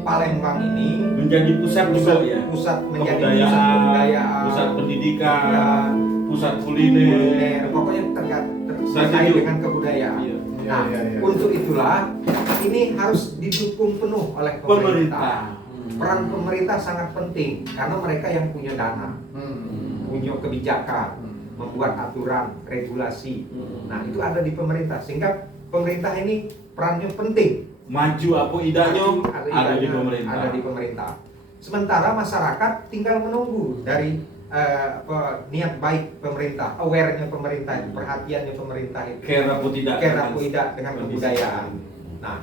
Palembang ini menjadi pusat juga ya. pusat menjadi Kebudayaan, pusat kebudayaan, pusat pendidikan, ya, pusat kuliner. kuliner, pokoknya terkait dengan kebudayaan. Iya. Nah, untuk itulah ini harus didukung penuh oleh Pemerintah. pemerintah. Peran pemerintah sangat penting karena mereka yang punya dana, punya kebijakan, membuat aturan, regulasi. Nah, itu ada di pemerintah sehingga pemerintah ini perannya penting. Maju apa idanya ada di idenya, pemerintah. ada di pemerintah. Sementara masyarakat tinggal menunggu dari niat baik pemerintah, aware-nya pemerintah, perhatiannya pemerintah itu. Care apa tidak? Care apa tidak dengan kebudayaan. Nah,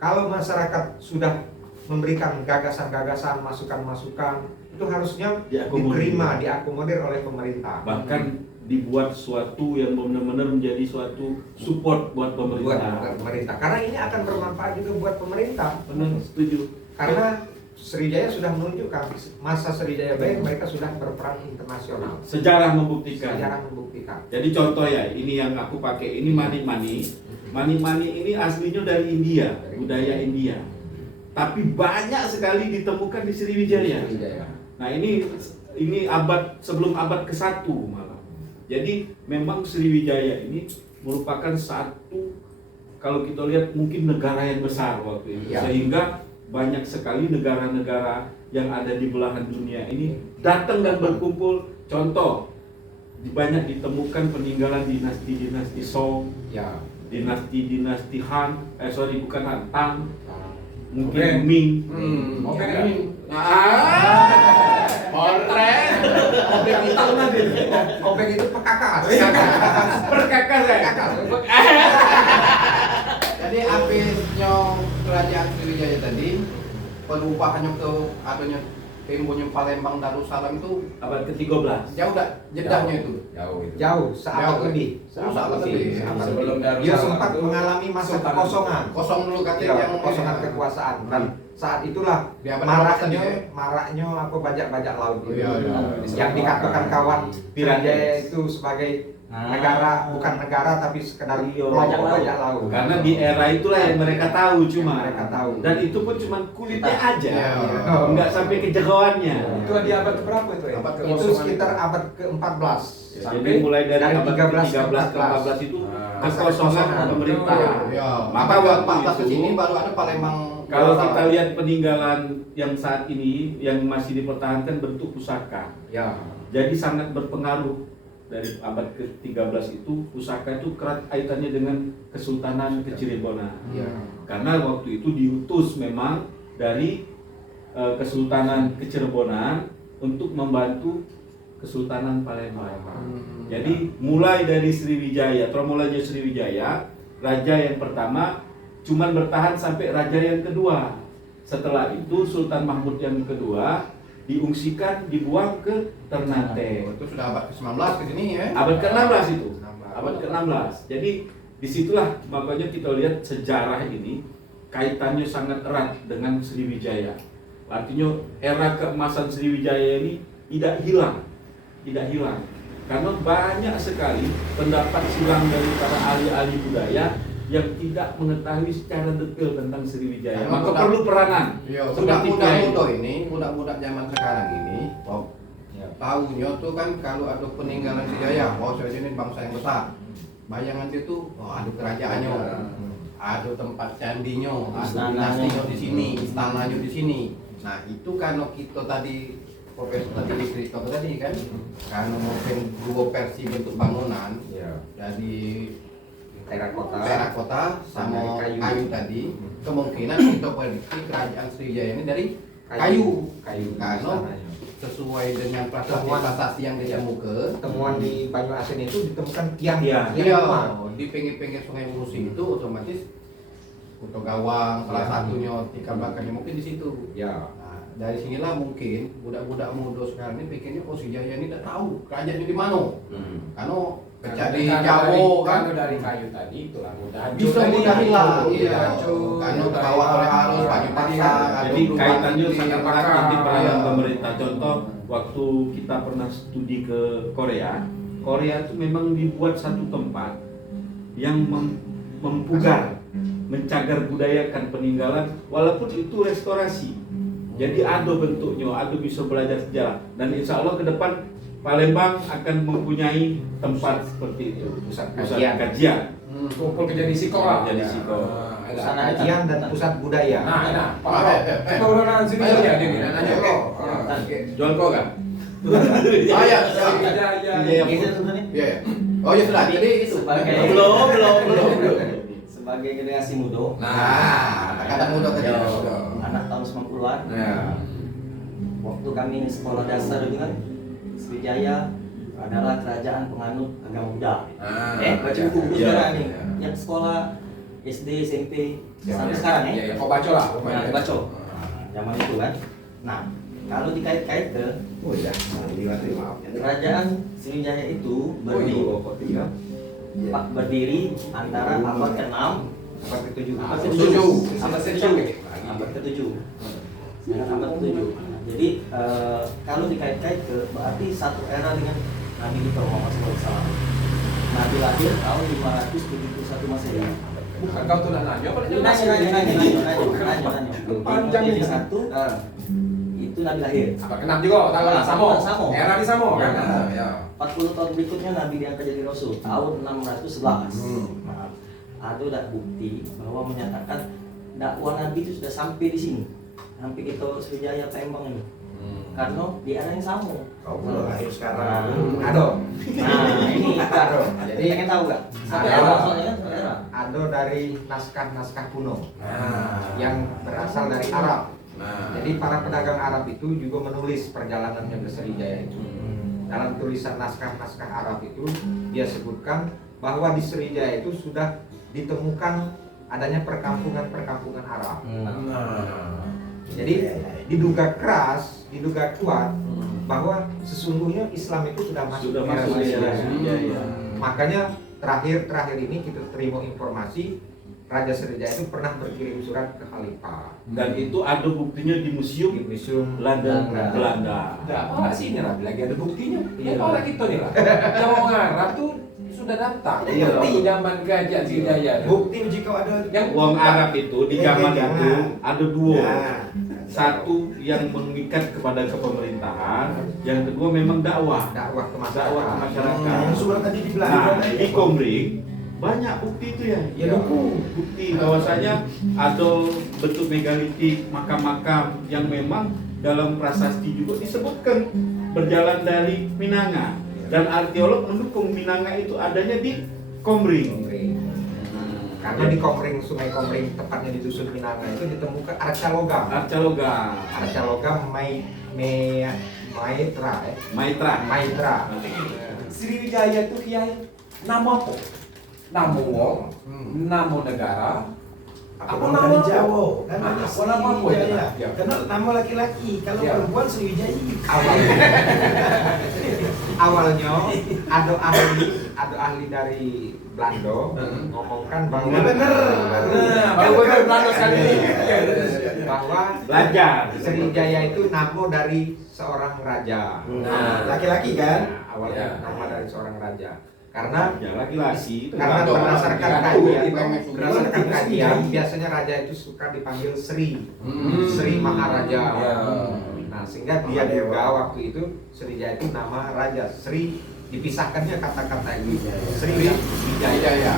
kalau masyarakat sudah memberikan gagasan-gagasan, masukan-masukan, itu harusnya Diakomodir. diterima, diakomodir oleh pemerintah. Bahkan dibuat suatu yang benar-benar menjadi suatu support buat Buat pemerintah. pemerintah. Karena ini akan bermanfaat juga buat pemerintah. Benar, setuju. Karena Sriwijaya sudah menunjukkan masa Sriwijaya baik, mereka sudah berperang internasional. Sejarah membuktikan. Sejarah membuktikan. Jadi contoh ya, ini yang aku pakai, ini mani-mani. Mani-mani ini aslinya dari India, budaya India. Tapi banyak sekali ditemukan di Sriwijaya. Nah ini abad sebelum abad ke-1 malah. Jadi memang Sriwijaya ini merupakan satu, kalau kita lihat mungkin negara yang besar waktu itu, Ya. sehingga banyak sekali negara-negara yang ada di belahan dunia ini datang dan berkumpul. Contoh, banyak ditemukan peninggalan dinasti-dinasti Song, Ya. dinasti Han, bukan Han, Tang, mungkin Oke. Ming. Oke. Obeng itu pekakas. Perkakas ya. Jadi habisnya kerajaan Sriwijaya tadi, perubahannya ke adanya timbulnya Palembang Darussalam itu Abad ke-13. jauh dah jedahnya itu. Jauh itu. Jauh, seabad Jauh. lebih. Seabad lebih. Seabad Sebelum lebih. Darussalam Dia sempat itu mengalami masa Sultan. kekosongan. Kosong dulu katanya Ya, yang kekosongan kekuasaan. Dan saat itulah Di abad 16 tadi, maraknya apa bajak-bajak laut itu. Iya, iya. Yang dikatakan kawan Sriwijaya itu sebagai negara, bukan negara tapi sekedar kelompok bajak laut. Karena di era itulah yang mereka tahu cuma. Mereka tahu. Dan itu pun cuma kulitnya aja. Iya. Enggak sampai ke jeroannya. Itulah di abad keberapa itu ya? Abad Itu sekitar abad ke-14. Jadi mulai dari Dari abad 13 ke-13 ke 14 itu Nah, kekosongan kekosongan. pemerintahan. Ya, Maka maka waktu 14 ke itu, sini baru ada Palembang. kalau kita lihat peninggalan yang saat ini yang masih dipertahankan bentuk pusaka. Ya. Jadi sangat berpengaruh. Dari abad ke-13 itu pusaka itu erat kaitannya dengan Kesultanan Kecirebonan. Ya. Karena waktu itu diutus memang dari Kesultanan Kecirebonan untuk membantu Kesultanan Palembang. Jadi mulai dari Sriwijaya, mulainya Sriwijaya, raja yang pertama cuman bertahan sampai raja yang kedua. Setelah itu Sultan Mahmud yang kedua diungsikan, dibuang ke Ternate. Itu sudah abad ke-19 ke sini ya. Abad ke-16 itu. Abad ke-16. Jadi disitulah makanya kita lihat sejarah ini kaitannya sangat erat dengan Sriwijaya. Artinya era keemasan Sriwijaya ini tidak hilang. Tidak hilang. Karena banyak sekali pendapat silang dari para ahli-ahli budaya yang tidak mengetahui secara detail tentang Sriwijaya. Karena Maka budak- perlu peranan. Iya, Seperti budak-budak ini, budak-budak zaman sekarang ini, Ya. tahunya tuh kan kalau ada peninggalan Sriwijaya, oh Sriwijaya ini bangsa yang besar. Bayangan dia tuh, oh ada kerajaannya, ada tempat candinya, ada Istananya. dinastinya di sini, istananya di sini. Nah itu kalau kita tadi Profesor tadi cerita tadi kan, karena mungkin dua versi bentuk bangunan, Ya. jadi Terakota. terakota sama Kayu. kayu tadi, kemungkinan kita prediksi kerajaan Sriwijaya ini dari kayu. Kayu. Karena Istananya. sesuai dengan prasasti yang ditemukan. Temuan di Banyu Asin itu ditemukan tiang Tiang. Iya, rumah. di pinggir-pinggir Sungai Musi itu otomatis Kuto Gawang salah satunya tingkat belakangnya mungkin di situ. Ya. Nah, dari sinilah mungkin budak-budak muda sekarang ini pikirnya oh Sriwijaya ini tidak tahu kerajaannya di mana. Karena pecah di Jawa kan Kalau dari kayu tadi itulah mudah hancur. bisa Tadi mudah kan hilang. itu, Iya, hancur. karena terbawa oleh arus banyak paksa. Jadi kaitannya sangat erat nanti peranan Iya. pemerintah. Contoh waktu kita pernah studi ke Korea, Korea itu memang dibuat satu tempat yang mempugar, mencagar budayakan peninggalan, walaupun itu restorasi. Jadi ada bentuknya, ada bisa belajar sejarah. Dan insya Allah ke depan Palembang akan mempunyai tempat seperti itu, Pusat kajian. Kumpul ke jadi siko lah. Jadi siko. Ada. Kajian dan pusat budaya. Nah, Pak Bro. Itu urunan sini ya dia. Nanya Bro. oke. Jual kok kan? Oh iya, Ya, ya, ya. Iya, Gitu sebenarnya. Iya. Oh ya sudah. Jadi itu. Sebagai Belum. sebagai generasi muda. Nah, kata muda tadi. Ya, anak tahun 90-an. Ya. Waktu kami sekolah dasar itu kan Sriwijaya adalah kerajaan penganut agama Buddha. Baca buku buku Ya. sekarang nih. Ya. Yang sekolah SD, SMP Ya, sampai ya. sekarang ya. Ya, kau baca lah. Nah, baca. Zaman itu kan. Nah, kalau dikait-kait ke Oh iya. Maaf. kerajaan Sriwijaya itu Iya. berdiri antara abad ke-6 Abad ke-7. abad Ke-7. ke-7 abad ke-7 abad ke-7 Dengan abad 7. Jadi kalau dikait-kait ke berarti satu era dengan Nabi kita Muhammad SAW. Nabi lahir tahun 571 Masehi. Bukan kau tuh nanya apa Nanya. Panjang ini. Jadi satu itu Nabi lahir. Apa kenal juga tanggal Samo. Era di Samo kan. Ya. 40 tahun berikutnya Nabi diangkat jadi Rasul tahun 611. Ada udah bukti bahwa menyatakan dakwah Nabi itu sudah sampai di sini, sampai kita Sriwijaya Palembang ini. Karena di era yang sama. Kau belum lahir sekarang. Ado. Nah ini Ado. jadi pengen tahu nggak? Satu Ada. era soalnya kan satu era. Ado dari naskah-naskah kuno Nah. yang berasal dari Arab. Jadi para pedagang Arab itu juga menulis perjalanannya ke Sriwijaya itu. Dalam tulisan naskah-naskah Arab itu dia sebutkan bahwa di Sriwijaya itu sudah ditemukan adanya perkampungan-perkampungan Arab. Jadi diduga keras, diduga kuat bahwa sesungguhnya Islam itu sudah masuk Sudah di masuk di Sriwijaya. Sriwijaya. Makanya terakhir ini kita terima informasi Raja Sriwijaya itu pernah berkirim surat ke Khalifah Dan itu ada buktinya di di museum museum London, Belanda. Belanda. Enggak, orang sini lah, lagi ada buktinya. Iya. Ya orang kita nih lah. Jawa Arab tuh sudah datang. Iya. Di zaman kerajaan Sriwijaya. Bukti jika ada Yang Uang Arab itu di zaman Jangan. itu ada dua. Nah, Satu yang mengikat kepada kepemerintahan, yang kedua memang dakwah. dakwah ke Dakwah ke masyarakat. masyarakat. yang sumber tadi di Belanda. Nah, di Komering banyak bukti itu ya. Ya dukung. Bukti bahwasanya ada bentuk megalitik, makam-makam yang memang dalam prasasti juga disebutkan berjalan dari Minanga, dan arkeolog mendukung Minanga itu adanya di Komering. Karena di Komering, Sungai Komering, tepatnya di Dusun Minanga itu ditemukan arca logam. Arca logam, Arca logam Maitra. Maitra. Sriwijaya itu kiai nama apa? Nama wong, nama negara. Apa nama Jawa? Kan Ah, ada apa nama apa itu? Sriwijaya. Ya. Karena nama laki-laki, kalau Ya. perempuan Sriwijaya. Awalnya ada ahli dari Belanda ngomongkan bahwa Ini bener. Nah, baru benar Belanda sekali ini. bahwa belajar. Sriwijaya itu nama dari seorang raja. Nah, laki-laki kan? Awalnya Ya. nama dari seorang raja. Karena Ya laki-laki itu karena Belanda. berdasarkan Belanda. kajian biasanya raja itu suka dipanggil Sri, Sri Maharaja. Ya. Nah, sehingga dia juga waktu itu Sriwijaya itu nama raja. Sri dipisahkannya kata-kata ini. Sri Wijaya,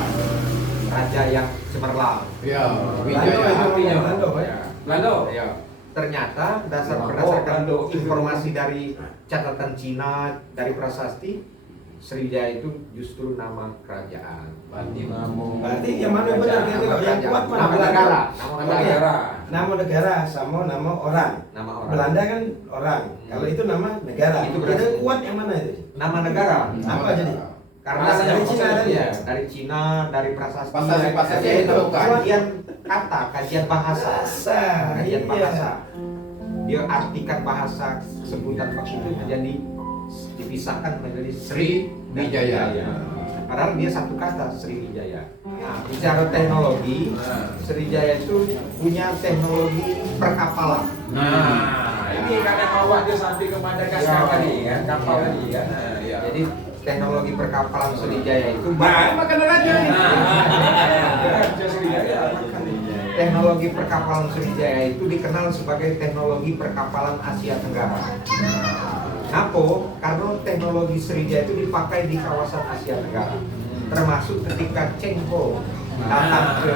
raja yang cemerlang. Belanda itu artinya. Belanda, Pak. Ya. Belanda. Ya. Ternyata berdasarkan Belanda. informasi dari catatan Cina, dari prasasti, Sriwijaya itu justru nama kerajaan. Berarti yang mana yang benar? Nama Yang kerajaan. kuat mana? Nama Belanda. negara. Nama Nama negara. negara. Nama negara sama nama orang. Nama orang. Belanda kan orang. Kalau itu nama negara. Itu Itu berarti- kuat yang mana itu? Nama negara. Apa jadi? Karena Bahasanya dari apa? Cina tadi Bahasanya. ya, dari Cina, dari prasasti. Prasasti itu kan. Kajian kata, kajian bahasa. Kajian Iya. bahasa. Dia artikan bahasa sebutan waktu itu menjadi dipisahkan menjadi Sri dan Wijaya. Padahal dia satu kata Sriwijaya. Nah, bicara teknologi, Sriwijaya itu punya teknologi perkapalan. Nah, ini karena bawa dia sampai ke Madagaskar Ya. tadi kan, kapal Ya. tadi kan. Nah, ya. Jadi teknologi perkapalan Sriwijaya itu Nah, makan raja ini. Raja Sriwijaya. teknologi perkapalan Sriwijaya itu dikenal sebagai teknologi perkapalan Asia Tenggara. Kenapa? Karena teknologi Sriwijaya itu dipakai di kawasan Asia Tenggara, termasuk ketika Cengho datang ke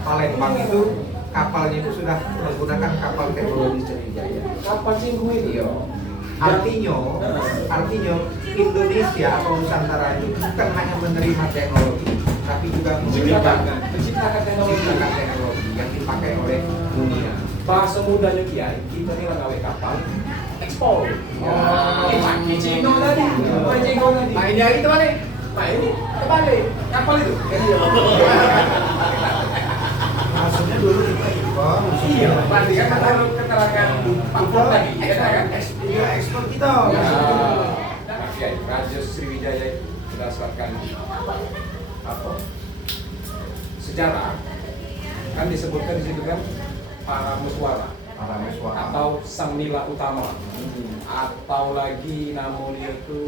Palembang itu kapalnya itu sudah menggunakan kapal teknologi Sriwijaya. Kapal Cinggu ini. Iya. Artinya Indonesia atau Nusantara itu bukan hanya menerima teknologi, tapi juga menciptakan teknologi. teknologi yang dipakai oleh dunia. Bahasa mudanya kiai, kita nih gawe kapal ekspor. Oh. Ini Cino tadi. Oh, Cino tadi. Nah, ini hari itu mana? Nah, ini terbalik. Kapal itu. Maksudnya dulu kita impor. Iya, berarti kan kalau keterangan Pak Pur tadi, ya kan? Iya, ekspor kita. Ya. Oke, Raja Sriwijaya berdasarkan apa? Sejarah kan disebutkan di situ kan para muswara Parameswara. atau Sang Nila Utama, atau lagi namanya itu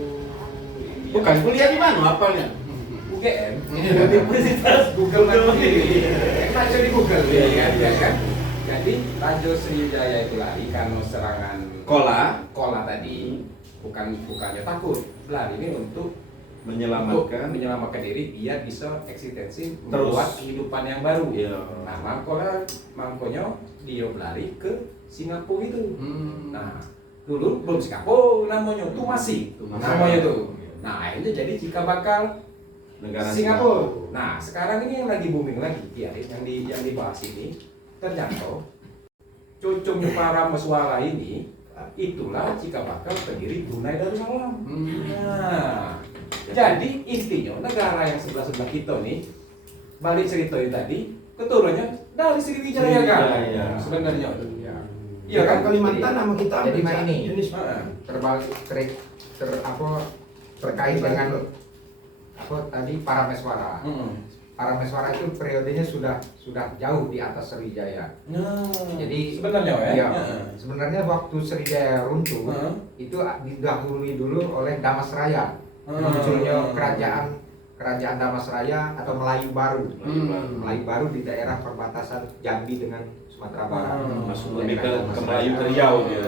ini Bukan kuliah di mana apalnya? UGM, Universitas Google Map Mandiri. Raja di Google ya kan. Jadi Raja Sriwijaya itu lari karena serangan Kola tadi, bukannya takut, lari ini untuk menyelamatkan diri biar bisa eksistensi membuat kehidupan yang baru. Iya. Nah, makanya dia lari ke Singapura itu. Nah, dulu belum Singapura namanya, tuh masih namanya tuh. Nah, ini jadi jika bakal Negara Singapura. Nah, sekarang ini yang lagi booming lagi, ya, yang dibahas ini ternyata cucunya para Meswara ini itulah jika bakal pendiri Brunei Darussalam. Nah, jadi intinya negara yang sebelah kita nih, balik cerita yang tadi, keturunannya dari Sriwijaya kan? Sriwijaya. Sebenarnya. Iya Iya kan? Kalimantan nama kita Jadi Amerika. ini Jenis terkait dengan apa tadi Parameswara. Parameswara itu periodenya sudah jauh di atas Sriwijaya. Jadi sebenarnya ya. Iya. Sebenarnya waktu Sriwijaya runtuh itu didahului dulu oleh Damasraya. Munculnya kerajaan Damasraya atau Melayu Baru. Melayu Baru di daerah perbatasan Jambi dengan Sumatera Barat. Masuk lebih ke Melayu ke Riau dia.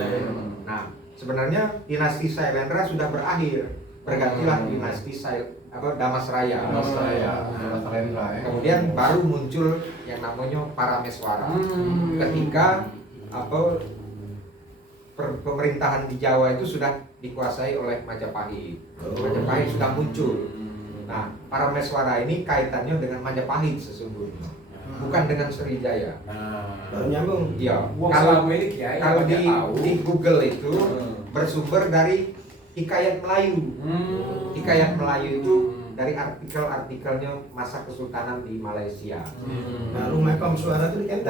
Nah, sebenarnya dinasti Sailendra sudah berakhir. Bergantilah dinasti Damasraya. Damasraya. Kemudian baru muncul yang namanya Parameswara. Ketika pemerintahan di Jawa itu sudah dikuasai oleh Majapahit. Majapahit sudah muncul. Nah, Parameswara ini kaitannya dengan Majapahit sesungguhnya, bukan dengan Sriwijaya. Baru nyambung. Iya. Wong Kalau selama ini Kiai kalau nggak tahu. di Google itu bersumber dari Hikayat Melayu. Hikayat Melayu itu dari artikelnya masa kesultanan di Malaysia. Nah, rumah kaum suara itu di Kenten.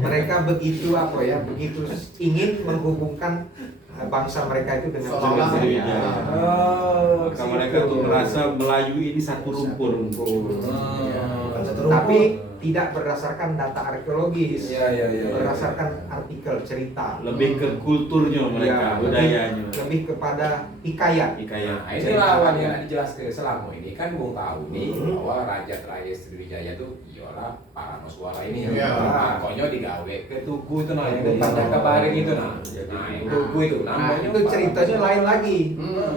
Mereka begitu apa ya? Begitu ingin menghubungkan bangsa mereka itu dengan Seolah-olah Sriwijaya. Maka mereka tuh merasa Melayu ini satu rumpun. Bukan satu rumput. Tapi tidak berdasarkan data arkeologis, Iya. berdasarkan artikel cerita. Lebih ke kulturnya mereka, Iya, budayanya. lebih kepada hikayat. Hikayat. Nah, ini lawan yang dijelaskan selama ini kan Bung tahu nih bahwa Raja Traya Sriwijaya itu ialah Parameswara ini. Iya. Makanya digawe ke Tugu itu nah, yang pada kabarin itu nah. Nah, yang Tugu itu Nah, namanya itu ceritanya lain lagi.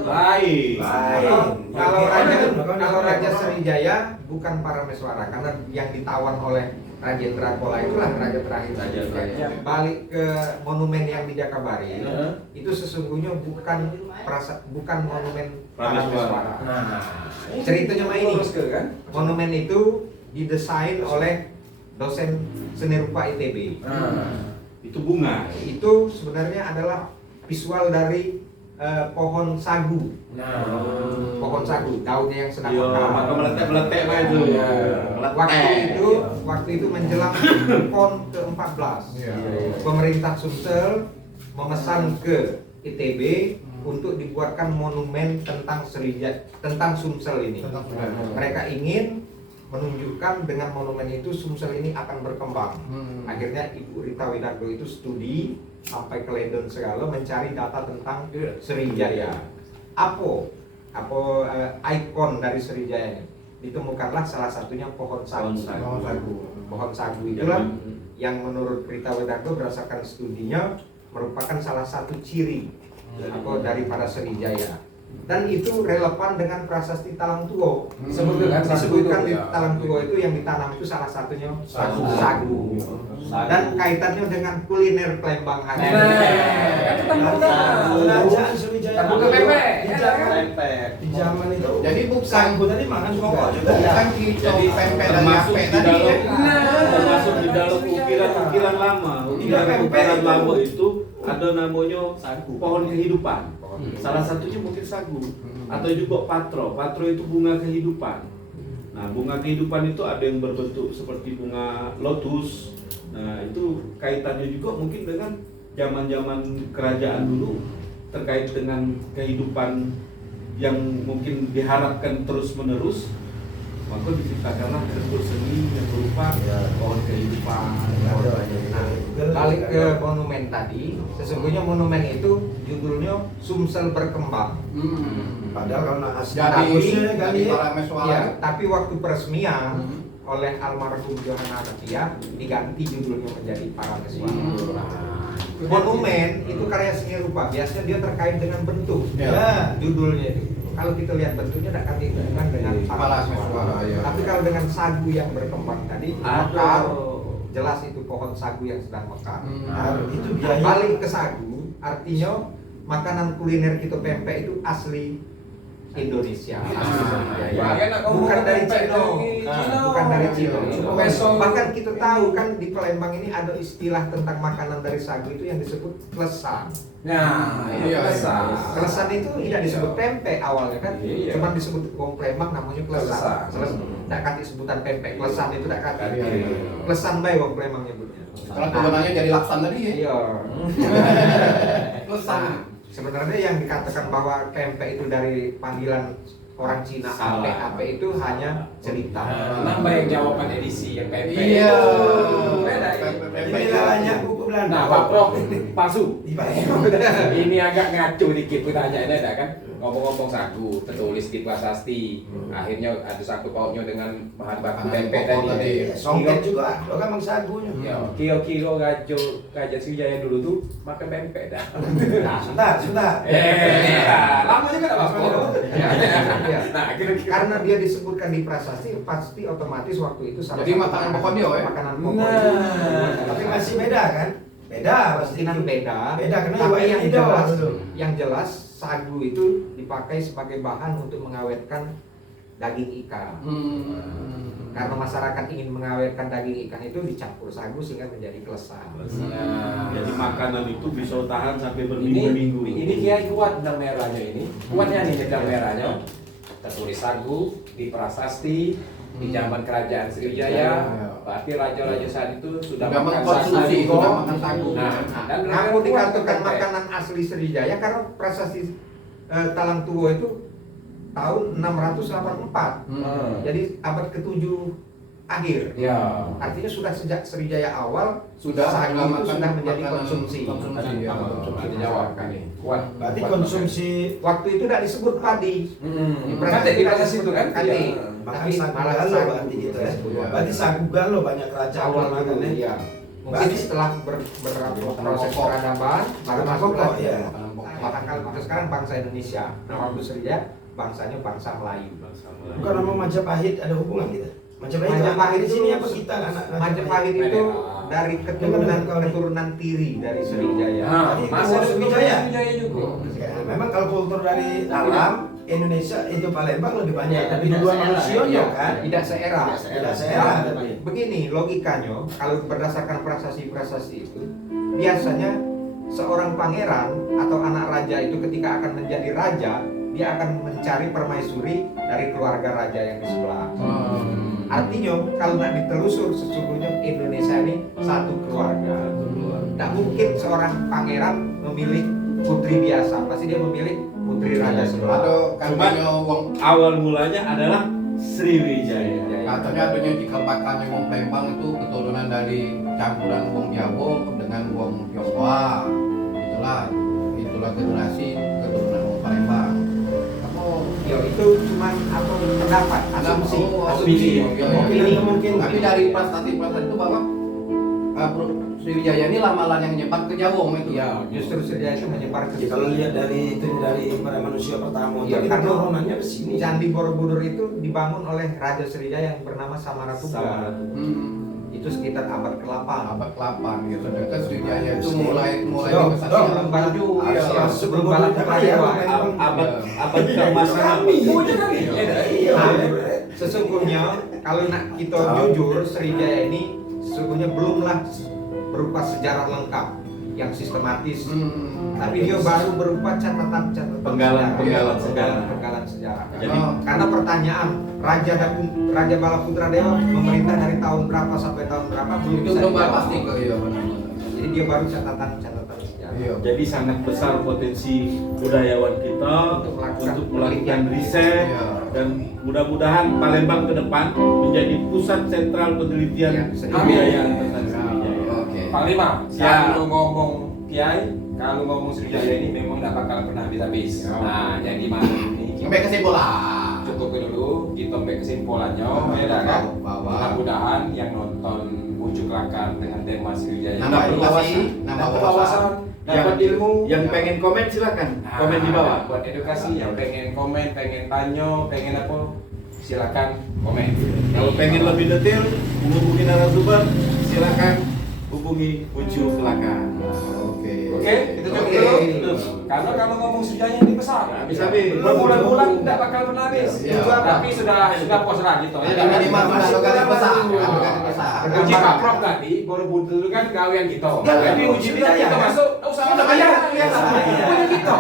Lain. Kalau Raja Sriwijaya bukan Parameswara karena yang ditawan oleh Rajendra Kola itulah raja terakhir Raja Sriwijaya. Balik ke monumen yang di Jakabari itu sesungguhnya bukan monumen Parameswara. Nah, Ceritanya mah ini. lurus ke kan? Monumen itu didesain oleh dosen seni rupa ITB. Itu bunga. Itu sebenarnya adalah visual dari pohon sagu. Nah, Pohon sagu, daunnya yang sedang Iya, mekar. maka meletek-meletek lah itu. Iya. Waktu itu menjelang PON ke-14. Iya. Pemerintah Sumsel memesan ke ITB untuk dibuatkan monumen tentang Sumsel ini. Mereka ingin menunjukkan dengan monumen itu Sumsel ini akan berkembang. Akhirnya Ibu Rita Widardo itu studi sampai ke London segala mencari data tentang Sriwijaya. Apa ikon dari Sriwijaya ini? Ditemukanlah salah satunya pohon sagu. Pohon sagu itulah yang menurut Rita Widardo berdasarkan studinya merupakan salah satu ciri daripada Sriwijaya. Dan itu relevan dengan prasasti Talang Tuo. Disebutkan di Talang Tuo itu yang ditanam itu salah satunya sagu. Dan kaitannya dengan kuliner Palembang ada. Kerajaan Sriwijaya. Tahu pempek. Di zaman itu. Jadi bukan Sagu tadi makan kok juga. bukan kita Jadi pempek dan termasuk yape di tadi dalam ya. termasuk di dalam ukiran-ukiran lama. Ukiran lama itu ada namanya pohon kehidupan. Salah satunya mungkin sagu atau juga patro. Patro itu bunga kehidupan. Nah, bunga kehidupan itu ada yang berbentuk seperti bunga lotus. Nah, itu kaitannya juga mungkin dengan zaman-zaman kerajaan dulu terkait dengan kehidupan yang mungkin diharapkan terus-menerus. Maka diciptakanlah bentuk seni yang berupa pohon kehidupan. Nah, balik ke monumen tadi, sesungguhnya monumen itu judulnya Sumsel Berkembang. Padahal kalau nak asli Jadi- bagusnya kali Jadi ya. para meswala. Ya, tapi waktu peresmian oleh almarhum Johanna Aratia diganti judulnya menjadi Parameswara. Monumen itu karya seni rupa, biasanya dia terkait dengan bentuk. Ya. Judulnya itu. Kalau kita lihat bentuknya tidak akan dihubungkan dengan Parameswara, ya. Tapi kalau dengan sagu yang berkembang tadi, mekar, jelas itu pohon sagu yang sedang mekar. Itu biaya. Balik ke sagu, artinya makanan kuliner kita pempek itu asli Indonesia, asli Sriwijaya. Bukan dari Cina. Bukan dari Cina. Bahkan kita tahu kan di Palembang ini ada istilah tentang makanan dari sagu itu yang disebut klesan. Nah, Iya, klesan. Klesan itu tidak disebut pempek awalnya kan, Iya. cuma disebut wong Palembang namanya klesan. Klesan. Tidak kasih sebutan pempek, klesan itu tidak kasih. Iya, iya. Klesan bae wong Palembang nyebutnya. Sekarang kebenarnya jadi laksan tadi ya. Iya. Laksan. Nah, sebenarnya yang dikatakan bahwa pempek itu dari panggilan orang Cina Salah. ape itu hanya cerita. Nambah yang jawaban edisi yang PP. Iya. Beda, iya. Ini lalanya buku Belanda. Nah, Pak Prof, palsu. Iya. Ini agak ngaco dikit pertanyaannya ada kan ngomong-ngomong sagu tertulis di prasasti akhirnya ada sangkut pautnya dengan bahan baku Bahan pempek pokok tadi. tadi. Songket juga, lo kan emang sagunya. Ya, kilo-kilo Raja Sriwijaya dulu tuh makan pempek dah. Sebentar. Lama juga dah Mas Prof. Iya. Nah, kira-kira Karena dia disebutkan di prasasti, pasti otomatis waktu itu salah Jadi satu makanan pokok dia, ya? makanan pokok Nah. itu. Tapi masih beda kan? Beda pasti. Kemungkinan beda. Beda karena tapi iwan yang ini jelas, doang. yang jelas sagu itu dipakai sebagai bahan untuk mengawetkan daging ikan. Karena masyarakat ingin mengawetkan daging ikan itu dicampur sagu sehingga menjadi klesan. Jadi makanan itu bisa tahan sampai ini berminggu-minggu. ini kiai kuat benang merahnya ini. Kuatnya nih benang merahnya. Tertulis sagu di prasasti di zaman kerajaan Sriwijaya. Berarti raja-raja saat itu sudah Sudah makan mengkonsumsi, sagu. sudah makan sagu. Nah, dan Aku kuat dikatakan pempek. makanan asli Sriwijaya karena prasasti Talang Tuwo itu tahun 684. Jadi abad ke-7 akhir. Ya. Artinya sudah sejak Sriwijaya awal Sudah sagu itu makan sudah menjadi makanan konsumsi. konsumsi, ya. Ada jawabkan nih. Kuat. Berarti kuat konsumsi Waktu itu tidak disebut padi. banget. Prasasti Di prasasti itu kan? Kati. Iya. makan Tapi sagu malah galo sagu. berarti gitu ya. Iya. Berarti sagu galo banyak kerajaan Awal makan dulu, ya. iya. Mungkin Berarti- setelah proses pokok. peradaban baru Makanan masuk pokok, lagi. iya. Bahkan kalau kita sekarang bangsa Indonesia, nah waktu Sriwijaya bangsanya bangsa Melayu. Bukan nama Majapahit ada hubungan kita. Majapahit di sini apa kita anak Majapahit itu dari keturunan Tiri dari Sriwijaya. Nah, Tadi masa itu Sriwijaya. Sriwijaya juga. Memang kalau kultur dari alam Indonesia itu Palembang lebih banyak Ya, tapi tidak dua seera, manusia ya. kan. Tidak seera. Tidak seera. Begini logikanya, kalau berdasarkan prasasti-prasasti itu, biasanya seorang pangeran atau anak raja itu ketika akan menjadi raja, dia akan mencari permaisuri dari keluarga raja yang di sebelah. Artinya kalau nak ditelusur sesungguhnya Indonesia ini satu keluarga. Tidak mungkin seorang pangeran memilih putri biasa, pasti dia memilih putri raja sebelah. Ada katanya wong Awal mulanya adalah Sriwijaya. katanya adanya di kabupaten wong Palembang itu keturunan dari campuran wong Jawa dengan wong Tionghoa. Itulah generasi keturunan wong Palembang. Kamu Ya itu cuma apa pendapat, asumsi, opini. opini. Mungkin tapi dari prasasti itu bahwa Sriwijaya ini lamalan yang nyebar ke Jawa itu. Ya, justru Sriwijaya itu menyebar ke kalau lihat dari itu dari para manusia pertama Iya, itu karena turunannya ke sini. Candi Borobudur itu dibangun oleh Raja Sriwijaya yang bernama Samaratuga. Itu sekitar abad ke-8. Abad ke-8 gitu. Ternyata Sriwijaya itu mulai Dong, investasi dong. dalam baju. Iya, Iya. sebelum Balik kita ke ya, Palembang. Abad keemasan Iya. Sesungguhnya kalau nak kita jujur Sriwijaya ini sesungguhnya belumlah berupa sejarah lengkap yang sistematis, tapi dia baru berupa catatan-catatan Penggalan sejarah. Jadi Karena pertanyaan Raja Balaputra Dewa memerintah dari tahun berapa sampai tahun berapa belum Itu bisa belum dijawab. pasti ke iya benar. Jadi dia baru catatan sejarah. Iya. Jadi sangat besar potensi budayawan kita untuk melakukan riset Iya. dan mudah-mudahan Palembang ke depan menjadi pusat sentral penelitian Iya, kebudayaan tentang Sriwijaya. Oke. Panglima, Ya. kalau ngomong Kiai, kalau ngomong Sriwijaya ini memang tidak bakal pernah habis-habis. Ya. Nah, jadi malam ini Sampai kesimpulan. cukup dulu, kita sampai kesimpulannya, ya kan? Bahwa Mudah-mudahan yang nonton Ujuk Lakar dengan tema Sriwijaya nambah dapat edukasi, wawasan, nambah dapat wawasan. dapat ilmu. Yang pengen komen silakan komen di bawah. Buat edukasi, yang pengen komen, pengen tanya, pengen apa, silakan komen. Kalau pengen lebih detail hubungi narasumber silakan hubungi Ujuk Lakar. Oke. Oke, kita coba Oke. dulu. Karena kalau ngomong Sriwijaya ini besar, Habis-habis. berbulan-bulan tidak bakal pernah habis. Iya. Tapi sudah puas lah gitu. Jadi minimal satu kali besar, satu kali besar. Uji kaprok tadi, Borobudur itu kan gawean kita. Tapi uji bisa kita masuk, usah ada bayar. Punya kita.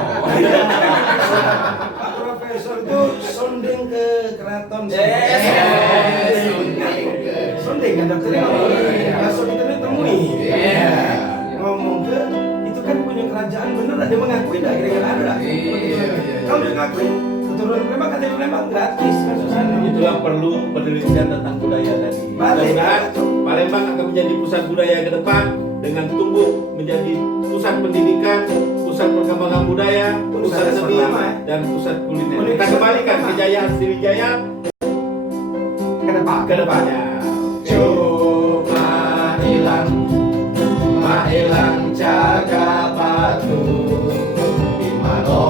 Pak Profesor itu sonding ke keraton. Sonding kan dokternya masuk kita ini temui. Iya. Ngomong ke itu kan punya kerajaan bener ada mengakui enggak kira-kira ada. Iya. Kalau dia ngakui keturunan Palembang KTP Palembang gratis masuk sana. Itulah perlu penelitian tentang budaya tadi. Mudah-mudahan Palembang akan menjadi pusat budaya ke depan dengan tumbuh menjadi pusat pendidikan, pusat perkembangan budaya, pusat seni dan pusat kuliner. Kita kembalikan kejayaan Sriwijaya ke depannya. Cuma hilang jaga batu, di mana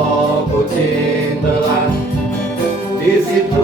kucing belang, di situ